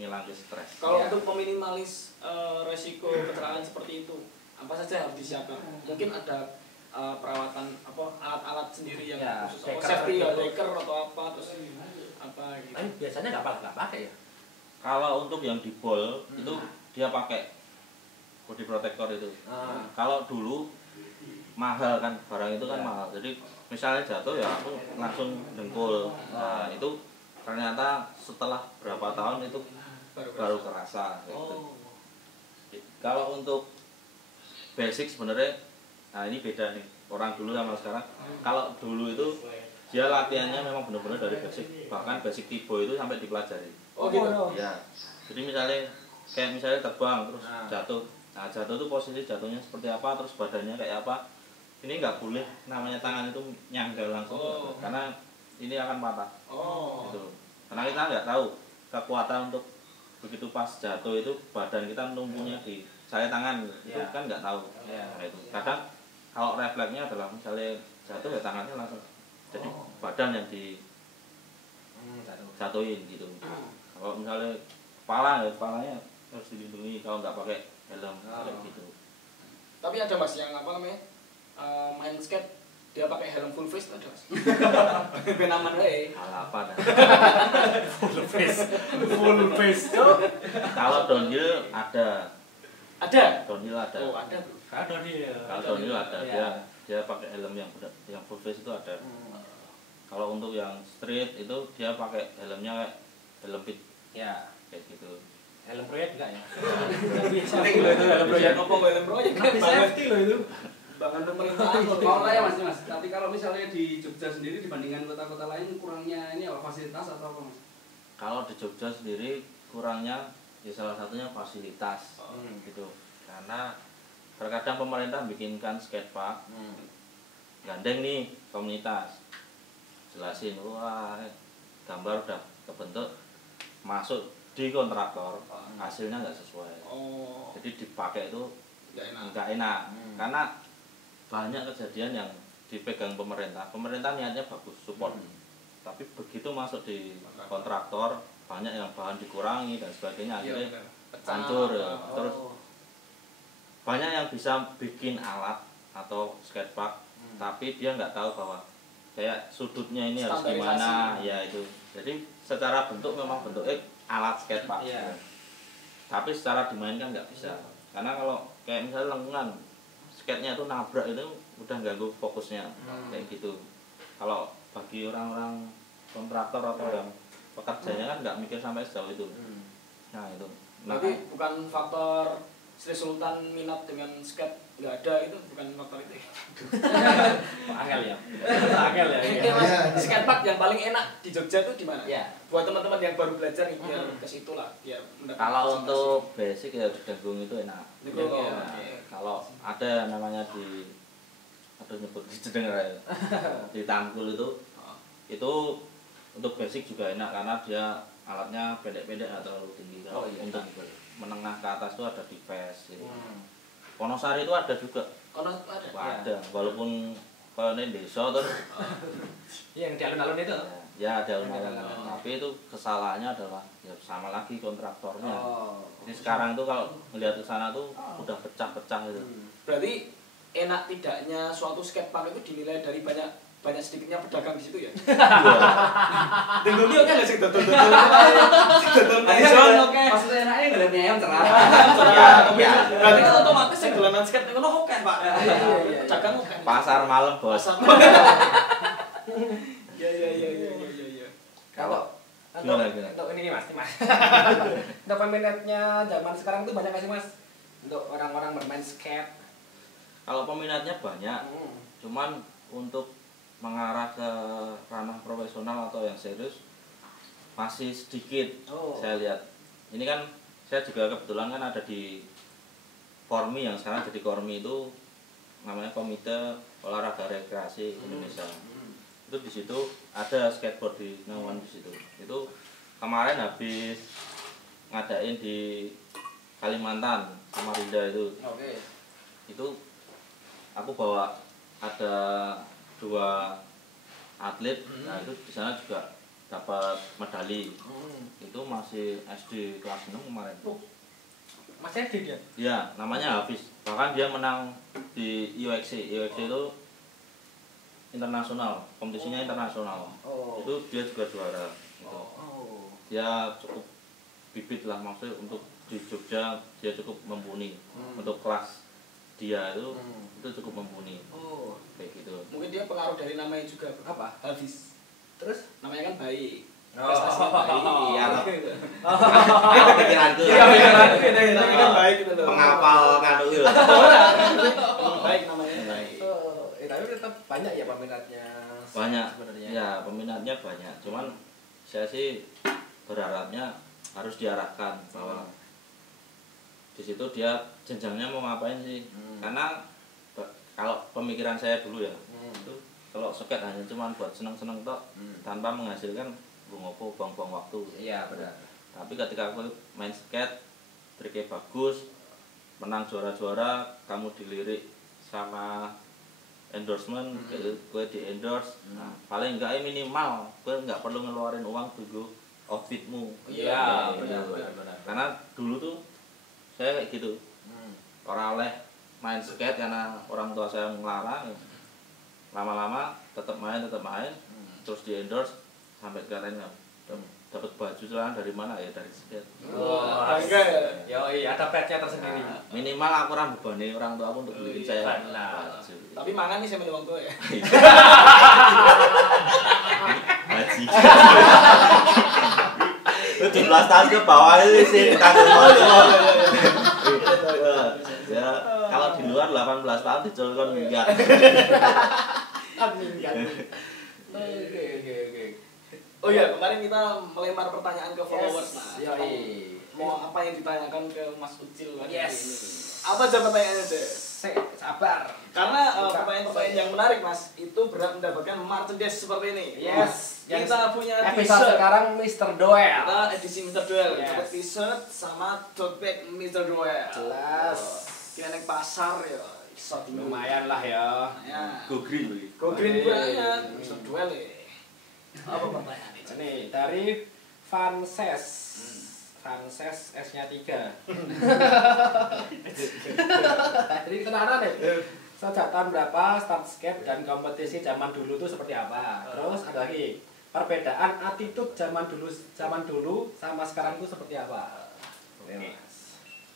ngilangin stres. Kalau untuk meminimalis resiko kecelakaan seperti itu, apa saja harus disiapkan? Mungkin ada perawatan alat-alat sendiri yang khusus, safety ya, breaker atau apa, terus apa gitu. Biasanya nggak pakai ya. Kalau untuk yang di ball itu dia pakai body protector itu. Kalau dulu mahal kan, barang itu kan mahal. Jadi misalnya jatuh ya aku langsung dengkul. Nah itu ternyata setelah berapa tahun itu baru kerasa. Kalau untuk basic sebenarnya, nah ini beda nih orang dulu sama sekarang. Kalau dulu itu dia latihannya memang benar-benar dari basic, bahkan basic tibo itu sampai dipelajari. Oh gitu. Ya. Jadi misalnya terbang terus jatuh. Nah jatuh itu posisi jatuhnya seperti apa, terus badannya kayak apa. Ini nggak boleh namanya tangan itu nyanggal langsung, karena ini akan patah. Gitu. Karena kita nggak tahu kekuatan untuk begitu pas jatuh itu badan kita numpunya di saya tangan, itu kan nggak tahu. Nah, itu kadang kalau refleksnya adalah misalnya jatuh ya tangannya langsung, jadi badan yang jatuhin gitu. Kalau misalnya kepalanya harus dilindungi kalau nggak pakai helm kayak gitu. Tapi ada Mas yang apa namanya main skate dia pakai helm full face ada Mas. Benaman deh. Apa dah? Full face. Kalau downhill ada. Downhill ada. Oh ada bro. Kalau downhill ada, dia pakai helm yang full face itu ada. Kalau untuk yang street itu dia pakai helmnya kayak helm pit. Ya, Kayak gitu. helm proyek enggak ya? Sering loh itu helm proyek apa helm proyek kan safety loh itu. Bangun pemerintahan. Mau tanya Mas. Tapi kalau misalnya di Jogja sendiri dibandingkan kota-kota lain kurangnya ini apa fasilitas atau apa Mas? Kalau di Jogja sendiri kurangnya ya salah satunya fasilitas. Gitu. Karena terkadang pemerintah bikinkan skatepark, gandeng nih komunitas, jelasin wah gambar udah kebentuk, masuk di kontraktor hasilnya nggak sesuai. Jadi dipakai itu nggak enak. Karena banyak kejadian yang dipegang pemerintah niatnya bagus, support. Tapi begitu masuk di kontraktor, banyak yang bahan dikurangi dan sebagainya, akhirnya hancur. Terus banyak yang bisa bikin alat atau skatepark, tapi dia nggak tahu bahwa kayak sudutnya ini harus gimana, ya itu. Jadi secara bentuk memang bentuknya alat skatepark, tapi secara dimainkan nggak bisa. Karena kalau kayak misalnya lengkungan, skate-nya itu nabrak itu udah ganggu fokusnya, kayak gitu. Kalau bagi orang-orang kontraktor atau yang pekerjanya kan nggak mikir sampai sejauh itu. Nah itu. Berarti bukan faktor Sri Sultan minat dengan skate nggak ada, itu bukan faktor itu. Angel ya. Angel ya. Mas, skatepark yang paling enak di Jogja itu di mana? Ya. Buat teman-teman yang baru belajar nih, biar ke situ lah, biar mendapat Kalau untuk basic ya di Dagung itu enak. Dagung, Nah, kalau ada namanya di nyebut dengar ya. Di Tangkul itu untuk basic juga enak karena dia alatnya pendek-pendek nggak terlalu tinggi. Kalau untuk menengah ke atas itu ada di PES gitu. Wonosari itu ada juga. Ada. Walaupun kalau ini desa terus yang di alun-alun itu. Ya ada alun-alun. Tapi itu kesalahannya adalah ya sama lagi kontraktornya. Jadi sekarang itu kalau melihat ke sana tuh udah pecah-pecah itu. Berarti enak tidaknya suatu skatepark itu dinilai dari banyak sedikitnya pedagang di situ ya. Tunggu kan sih dodol. Oke. Maksudnya enaknya nggak ada ayam cerah. Berarti kan otomatis yang dolanan skate itu oke Pak. Pedagang oke. Pasar malam bos. Iya. Kalau Gimana? untuk ini nih mas. Untuk peminatnya zaman sekarang itu banyak nggak sih mas? Untuk orang-orang bermain skate. Kalau peminatnya banyak, cuman untuk mengarah ke ranah profesional atau yang serius masih sedikit. Saya lihat. Ini kan saya juga kebetulan kan ada di Kormi, yang sekarang jadi Kormi itu namanya Komite Olahraga Rekreasi Indonesia. Itu di situ ada skateboard di naungan di situ. Itu kemarin habis ngadain di Kalimantan, Samarinda itu. Itu aku bawa ada 2 atlet, nah itu di sana juga dapat medali. Itu masih SD kelas 6 kemarin. Masih SD dia? Ya, namanya Hafiz. Bahkan dia menang di UXC. UXC itu internasional, kompetisinya internasional. Itu dia juga juara. Gitu. Dia cukup bibit lah, maksudnya untuk di Jogja dia cukup mumpuni. Untuk kelas dia itu cukup mumpuni. Kayak gitu. Mungkin dia pengaruh dari namanya juga. Apa? Hafiz. Terus? Namanya kan baik. Prestasinya baik. Iya. Pikiranku. Kan baik gitu loh. Penghafal kan itu. Baik namanya baik. Tapi tetap banyak ya peminatnya. Banyak sebenarnya. ya, peminatnya banyak. Cuman saya sih berharapnya harus diarahkan bahwa di situ dia jenjangnya mau ngapain sih. Karena kalau pemikiran saya dulu ya, itu kalau skate hanya cuma buat seneng-seneng tok, tanpa menghasilkan ngopo buang-buang waktu. Iya benar. Tapi ketika aku main skate, triknya bagus, menang juara-juara, kamu dilirik sama endorsement, gue di endorse. Nah, paling enggak minimal gue nggak perlu ngeluarin uang tunggu outfitmu. Iya benar. Karena dulu tuh saya kayak gitu, orang oleh main skate karena orang tua saya melarang. Lama-lama tetap main, terus di endorse sampai sekarang dapat baju celana dari mana ya, dari skate. Bangga ya. Iya ada badge-nya tersendiri. Minimal aku orang bebani orang tua aku untuk beliin saya baju. Tapi mangan nih saya minum uang tua ya. Haji. 17 tahun ke bawah itu sih ditanggung orang tua. Ya, kalau di luar 18 tahun dicolokkan enggak. Amin. Oke. Oh iya, kemarin kita melempar pertanyaan ke followers. Nah, mau apa yang ditanyakan ke Mas Ucil hari ini? Apa aja pertanyaannya deh? Sabar. Karena pertanyaan-pertanyaan yang menarik Mas, itu berhak mendapatkan merchandise seperti ini. Yes. Kita punya episode t-shirt. sekarang Mr. Doel. Kita edisi Mr. Duel. Yes. Dapat t-shirt sama tote bag Mr. Duel. Jelas. Kira ning pasar ya iso lumayan lah ya. Go green lagi. Go green banget. Iso duel ya. Apa pertanyaannya? Ini dari Vanses. Vanses S-nya 3. Jadi kenalan nih. Sejak tahun berapa start skate dan kompetisi zaman dulu itu seperti apa? Terus ada lagi perbedaan attitude zaman dulu sama sekarang itu seperti apa? Oke.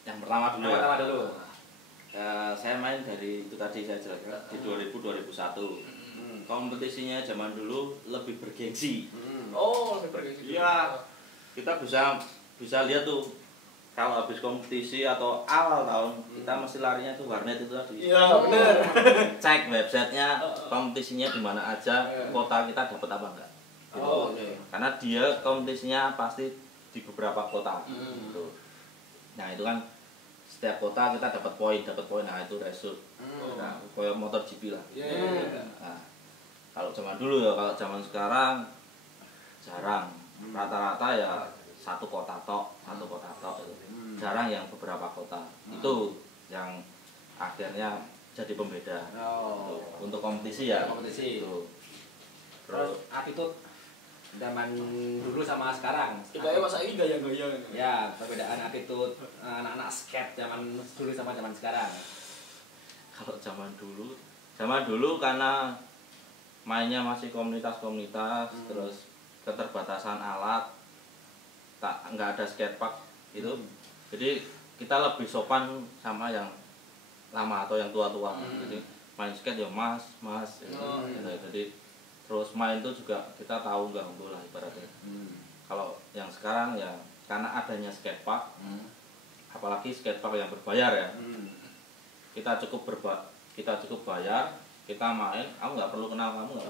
Yang pertama dulu. Pertama dulu. Saya main dari itu tadi saya jelaskan di 2000-2001. Kompetisinya zaman dulu lebih bergengsi. Oh, lebih bergengsi. Iya. Kita bisa lihat tuh kalau habis kompetisi atau awal tahun kita mesti larinya tuh warnet itu tadi. Iya, benar. Cek websitenya kompetisinya di mana aja, kota kita dapat apa enggak. Gitu. Oh, okay. Karena dia kompetisinya pasti di beberapa kota. Gitu. Nah itu kan setiap kota kita dapat poin, nah itu result. Nah, kayak motor GP lah. Nah, kalau zaman dulu ya, kalau zaman sekarang jarang. Rata-rata ya satu kota tok itu. Jarang yang beberapa kota. Itu yang akhirnya jadi pembeda. Gitu. Untuk kompetisi ya. Kompetisi. Gitu. Terus attitude zaman dulu sama sekarang. Kita ya masa ini gaya-gaya. Ya, perbedaan attitude anak-anak skate zaman dulu sama zaman sekarang. Kalau zaman dulu karena mainnya masih komunitas, terus keterbatasan alat, nggak ada skatepark itu, jadi kita lebih sopan sama yang lama atau yang tua-tua. Jadi main skate ya mas, gitu. Jadi terus main tuh juga kita tahu nggak unggul lah ibaratnya. Kalau yang sekarang ya karena adanya skatepark, apalagi skatepark yang berbayar ya, kita cukup bayar, kita main, aku nggak perlu kenal kamu,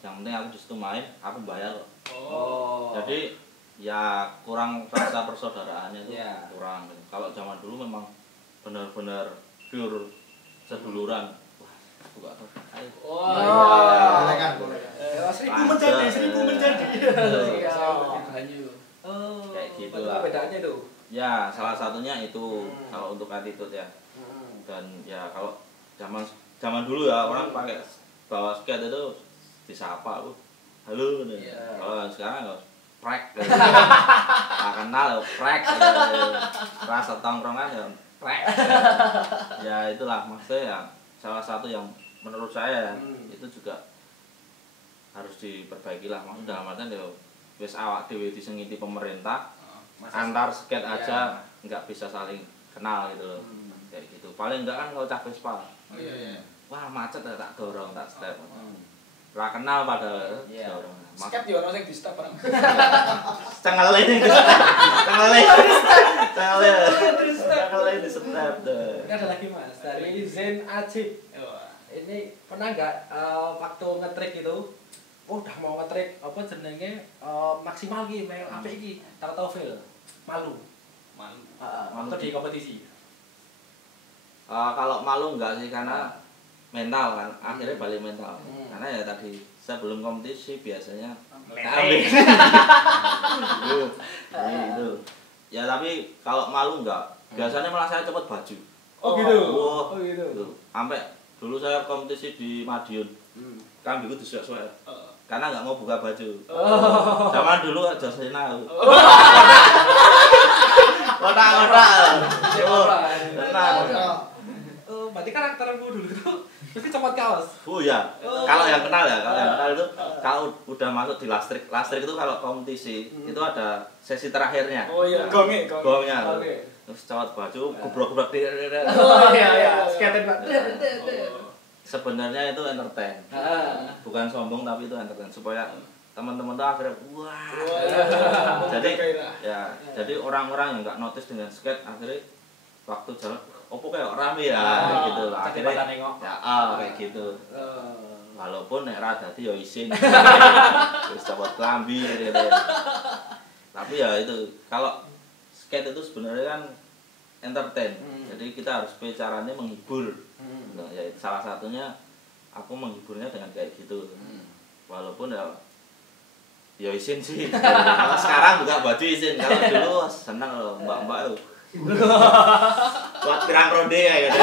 yang penting aku disitu main, aku bayar loh. Jadi ya kurang rasa persaudaraannya itu kurang. Kalau zaman dulu memang benar-benar pure seduluran. Buka tuh. Wah. Seribu menjadi. Kayak gitu Apa lah. bedanya tuh? Ya, salah satunya itu kalau untuk attitude ya. Dan ya kalau zaman dulu ya orang pakai bawa skate itu disapa lu. Halo nih. Kalau sekarang ya prek. Nah, kenal prek. Rasa tongkrongan ya prek. Ya itulah maksudnya ya salah satu yang menurut saya itu juga harus diperbaiki lah. Maksud dalam artian ya wis awak dhewe disengiti pemerintah antar skate aja nggak bisa saling kenal gitu loh. Kayak gitu. Paling enggak kan kalau cah Vespa. Wah, macet ya tak dorong, tak step. Ra kenal padahal dorong. Skate yo ono sing di step bareng. Cengele di step deh. Ini ada lagi mas dari Zen Ajib. Ini pernah nggak waktu ngetrik itu, udah mau ngetrik apa jenenge maksimal ki, main apik ki, tahu fail, malu. Waktu di kompetisi. Kalau malu enggak sih karena mental kan, akhirnya balik mental. Karena ya tadi saya belum kompetisi biasanya ambil. Gitu. Ya tapi kalau malu enggak, biasanya malah saya cepet baju. Oh gitu. Oh gitu. Sampai dulu saya kompetisi di Madiun. Kambingku disuwek-suwek. Karena nggak mau buka baju. Zaman dulu aja Sena. Kotak-kotak. Berarti karaktermu dulu tuh pasti copot kaos. Oh ya. Kalau yang kenal itu kalau udah masuk di lastrik itu kalau kompetisi itu ada sesi terakhirnya. Oh iya, gongnya. Terus copot baju, gubrok-gubrok di. Oh iya, skater Pak. Sebenarnya itu entertain. Bukan sombong tapi itu entertain supaya teman-teman tuh akhirnya wah. Jadi orang-orang yang nggak notice dengan skate akhirnya waktu jalan opo kayak rame ya gitu lah. Akhirnya ya kayak gitu. Walaupun nek ra dadi ya isin. Wis copot klambi gitu. Tapi ya itu kalau skate itu sebenarnya kan entertain. Jadi kita harus caranya menghibur. Nah, ya salah satunya aku menghiburnya dengan kayak gitu. Walaupun ya isin sih. Kalau sekarang buka baju isin. Kalau dulu seneng loh mbak-mbak tuh. Buat pirang ronde ya gitu.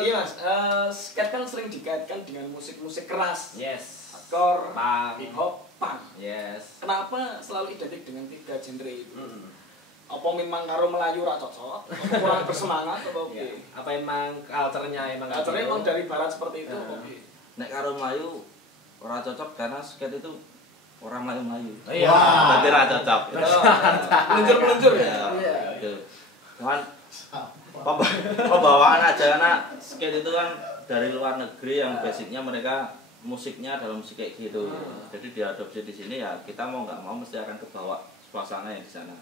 Iya mas, skate kan sering dikaitkan dengan musik-musik keras. Yes. Hardcore, Punk. hip hop, punk. Yes. Kenapa selalu identik dengan 3 genre itu? Apa memang karo Melayu ra cocok? Apa kurang bersemangat atau Ya. piye? Apa emang culture-nya emang Culture-nya gitu? emang dari barat seperti itu apa piye? Nek karo Melayu ora cocok karena skate itu orang Melayu-Melayu. Oh, iya. Berarti ora cocok. Meluncur-meluncur ya? Iya. Gitu. Cuman pembawaan aja karena skate itu kan dari luar negeri yang basicnya mereka musiknya adalah musik kayak gitu. Jadi diadopsi di sini ya kita mau nggak mau mesti akan kebawa suasana yang di sana.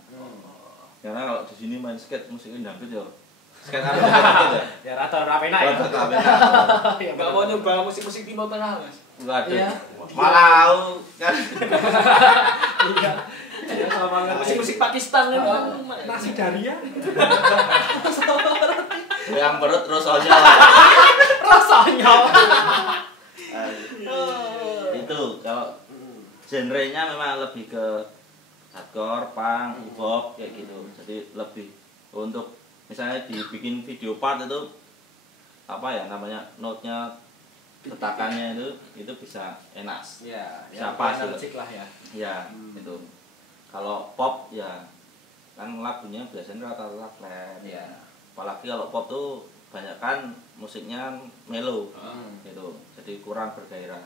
Karena kalau di sini main skate musiknya dangdut ya. Skate apa dangdut ya? Ya rata rapena ya. Rata rapena. Nggak mau nyoba musik-musik Timur Tengah mas? Enggak ada. Iya. Malau kan. Iya. Ya sama Musik-musik Pakistan itu kan nasi daria. Yang perut rasanya lah. Rasanya. Itu kalau genrenya memang lebih ke hardcore, punk, hip hop kayak gitu. Jadi lebih untuk misalnya dibikin video part itu apa ya namanya note-nya letakannya itu bisa enak. Ya, Siapa sih? musik lah ya. Ya, itu. Kalau pop ya kan lagunya biasanya rata-rata flat. Iya. Apalagi kalau pop tuh banyak kan musiknya mellow gitu. Jadi kurang bergairah.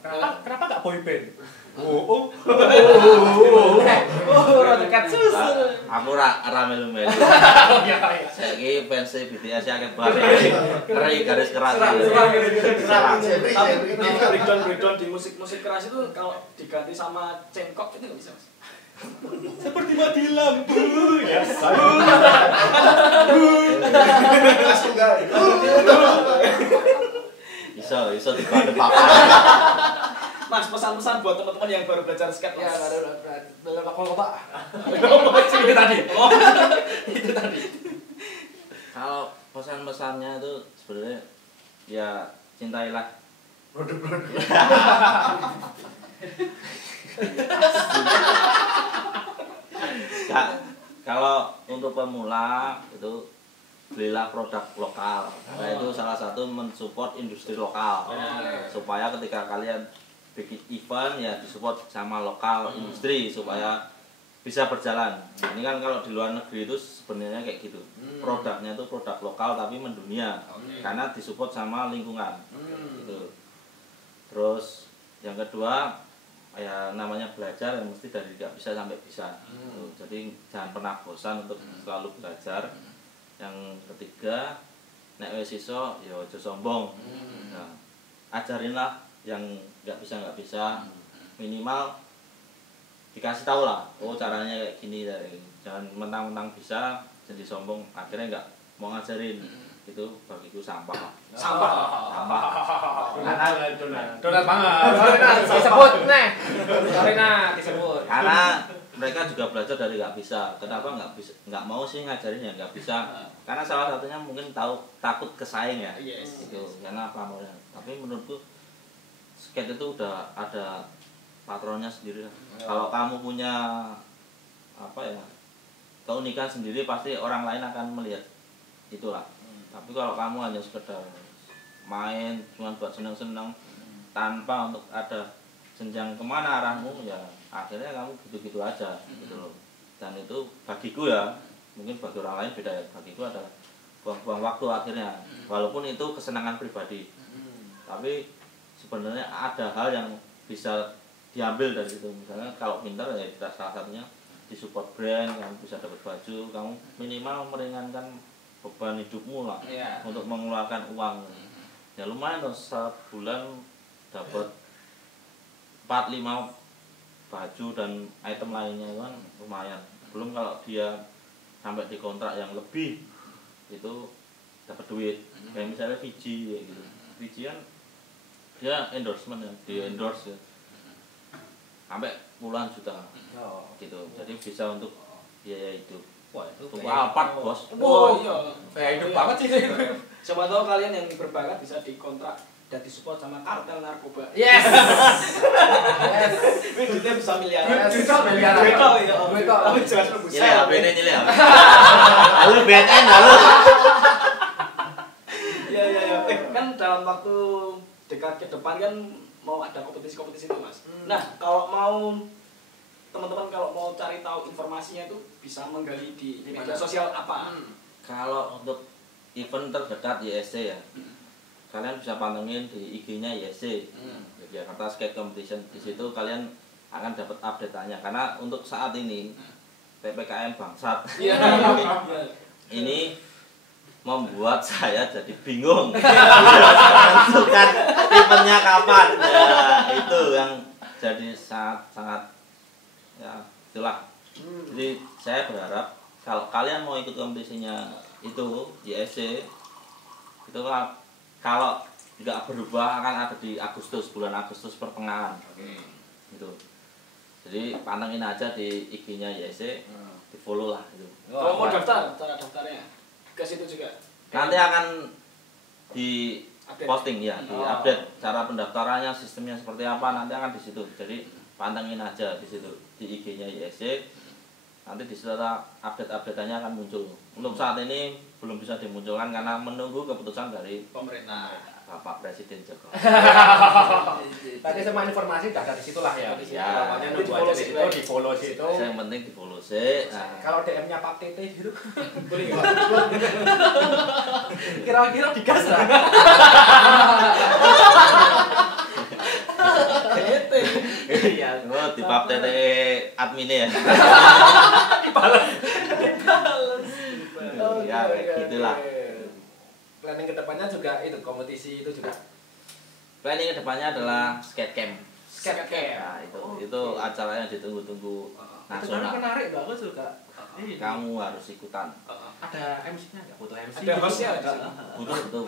Kenapa nggak boy band? Oh, dekat susu. Aku ra melu-melu. Saiki fans BTS akeh banget. Ngeri garis keras. Tapi breakdown di musik-musik keras itu kalau diganti sama cengkok itu nggak bisa mas? Seperti mati lampu. Ya, Iso dibantu papa. Mas pesan-pesan buat teman-teman yang baru belajar skate Ya, mas. dalam kota. Itu tadi. Itu tadi. Kalau pesan-pesannya itu sebenarnya ya cintailah Produk-produk. Kalau untuk pemula itu belilah produk lokal. Nah, itu salah satu mensupport industri lokal. Supaya ketika kalian bikin event ya disupport sama lokal industri supaya bisa berjalan. Nah, ini kan kalau di luar negeri itu sebenarnya kayak gitu. Produknya itu produk lokal tapi mendunia. Karena disupport sama lingkungan. Gitu. Terus yang kedua ya namanya belajar yang mesti dari nggak bisa sampai bisa. Jadi jangan pernah bosan untuk selalu belajar. Yang ketiga nek wis iso ya aja sombong. Nah, ajarinlah yang nggak bisa minimal dikasih tahu lah, oh caranya kayak gini. Jangan mentang-mentang bisa jadi sombong akhirnya nggak mau ngajarin. Itu bagiku sampah. Sampah. Donat banget. Disebut nih. Sorry nah, disebut. Karena mereka juga belajar dari nggak bisa. Kenapa nggak mau sih ngajarin ya nggak bisa? Karena salah satunya mungkin takut kesaing ya. Yes. Itu karena pamornya. Tapi menurutku skate itu udah ada patronnya sendiri. Kalau kamu punya apa ya keunikan sendiri pasti orang lain akan melihat itulah. Tapi kalau kamu hanya sekedar main cuma buat senang-senang tanpa untuk ada jenjang kemana arahmu ya akhirnya kamu gitu-gitu aja gitu loh. Dan itu bagiku ya mungkin bagi orang lain beda ya, bagiku adalah buang-buang waktu akhirnya walaupun itu kesenangan pribadi. Tapi sebenarnya ada hal yang bisa diambil dari situ. Misalnya kalau pintar ya kita salah satunya disupport brand, kamu bisa dapat baju, kamu minimal meringankan beban hidupmu lah untuk mengeluarkan uang. Ya lumayan loh sebulan dapat 4-5 baju dan item lainnya kan lumayan. Belum kalau dia sampai di kontrak yang lebih itu dapat duit. Kayak misalnya Fiji kayak gitu. Fiji kan dia endorsement ya, di endorse ya. Sampai puluhan juta gitu. Jadi bisa untuk biaya hidup. Wah, itu Tuku Alphard, Bos. Oh iya. hidup banget sih itu. Siapa tahu kalian yang berbakat bisa dikontrak dan disupport sama kartel narkoba. Yes. Yes. Ini duitnya bisa miliaran. Duit miliaran. Duit kok ya. Duit kok. Tapi jelas rebus. Nyilih HP ini nyilih HP. Halo BNN, halo. Iya iya iya. Kan dalam waktu dekat ke depan kan mau ada kompetisi-kompetisi itu, Mas. Nah, kalau mau teman-teman kalau mau cari tahu informasinya itu bisa menggali di media sosial apa? Kalau untuk event terdekat YSC ya, kalian bisa pantengin di IG-nya YSC, Jakarta Skate Competition. Di situ kalian akan dapat update-nya. Karena untuk saat ini PPKM bangsat ini membuat saya jadi bingung menentukan eventnya kapan. Ya, itu yang jadi sangat ya itulah. Jadi saya berharap kalau kalian mau ikut kompetisinya itu YSC itu kalau nggak berubah akan ada di bulan Agustus pertengahan. Gitu. Jadi pantengin aja di IG-nya YSC, di follow lah itu. Kalau mau daftar, cara daftarnya ke situ juga. Nanti akan di posting ya, di update cara pendaftarannya, sistemnya seperti apa nanti akan di situ. Jadi pantengin aja di situ di IG-nya YSC. Nanti di situ update-update-nya akan muncul. Untuk saat ini belum bisa dimunculkan karena menunggu keputusan dari pemerintah Bapak Presiden Jokowi. Tadi semua informasi udah ada di situ lah ya. Ya. Pokoknya nunggu aja di situ, di follow situ. Yang penting di follow sih. Nah. Kalau DM-nya Pak Tete gitu. boleh nggak? Kira-kira digas lah. Iya, oh di Pak Tete adminnya ya. Dibalas. Ya, gitulah. Planning kedepannya juga itu kompetisi itu juga. Planning kedepannya adalah skate camp. Skate camp. Nah, itu acara yang ditunggu-tunggu Itu kan nasional. menarik bagus juga. Kamu harus ikutan. Ada MC-nya nggak? Butuh MC. Ada hostnya di sini. Betul.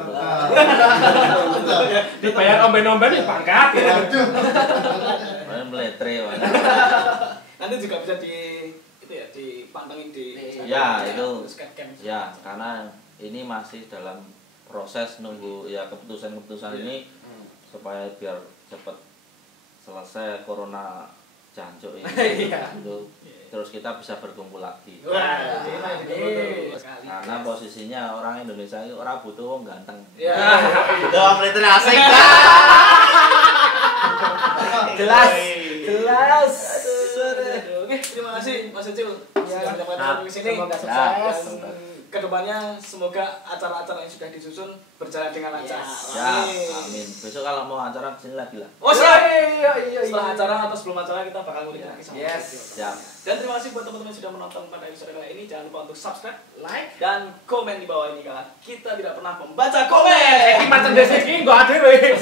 Dibayar omben-omben ya pangkat ya. Kalian meletre. Nanti juga bisa itu ya dipantengin di Ya, itu. skate camp. Ya, karena ini masih dalam proses nunggu ya keputusan-keputusan ini supaya biar cepat selesai corona jancuk ini. Gitu. Terus kita bisa berkumpul lagi. Wah, Karena posisinya orang Indonesia itu orang butuh wong ganteng. Ya. Udah militer asik. Jelas. Oke, terima kasih Mas Ucil sudah datang ke sini. Semoga sukses. Kedepannya semoga acara-acara yang sudah disusun berjalan dengan lancar. Ya, amin. Besok kalau mau acara kesini lagi lah. Oh, siap. Iya. Setelah acara atau sebelum acara kita bakal ngulik lagi sama Yes. Siap. Dan terima kasih buat teman-teman yang sudah menonton pada episode kali ini. Jangan lupa untuk subscribe, Like. dan komen di bawah ini karena kita tidak pernah membaca komen. Macam desa ini nggak ada weh.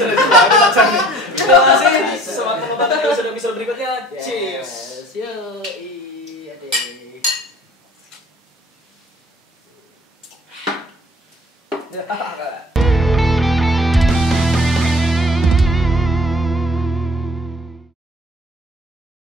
Terima kasih. Selamat menonton episode berikutnya. Cheers. Yo,